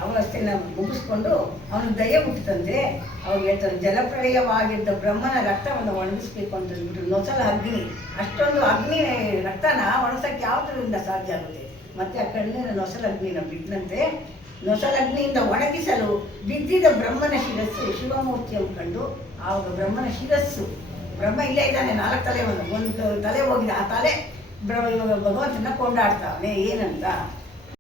ಅವಸ್ಥೆಯನ್ನು ಮುಗಿಸ್ಕೊಂಡು ಅವನು ದಯ ಹುಟ್ಟಿತಂತೆ. ಅವ್ರು ಹೇಳ್ತಾರೆ, ಜಲಪ್ರಳಯವಾಗಿದ್ದ ಬ್ರಹ್ಮನ ರಕ್ತವನ್ನು ಒಣಗಿಸ್ಬೇಕು ಅಂತ ಅಂದ್ಬಿಟ್ಟು ನೊಸಲ ಅಗ್ನಿ, ಅಷ್ಟೊಂದು ಅಗ್ನಿ ರಕ್ತನ ಒಣಸಕ್ಕೆ ಯಾವುದರಿಂದ ಸಾಧ್ಯ ಆಗುತ್ತೆ? ಮತ್ತೆ ಆ ಕಣ್ಣಿನ ನೊಸಲಗ್ನಿನ ಬಿಟ್ಟಂತೆ ನೊಸಲಗ್ನಿಯಿಂದ ಒಣಗಿಸಲು ಬಿದ್ದಿದ್ದ ಬ್ರಹ್ಮನ ಶಿರಸ್ಸು ಶಿವಮೂರ್ತಿಯನ್ನು ಕಂಡು ಆವಾಗ ಬ್ರಹ್ಮನ ಶಿರಸ್ಸು, ಬ್ರಹ್ಮ ಇಲ್ಲೇ ಇದ್ದಾನೆ, 4 ತಲೆ ಒಂದು ತಲೆ ಹೋಗಿದೆ, ಆ ತಲೆ ಇವಾಗ ಭಗವಂತನ ಕೊಂಡಾಡ್ತಾವನೆ ಏನಂತ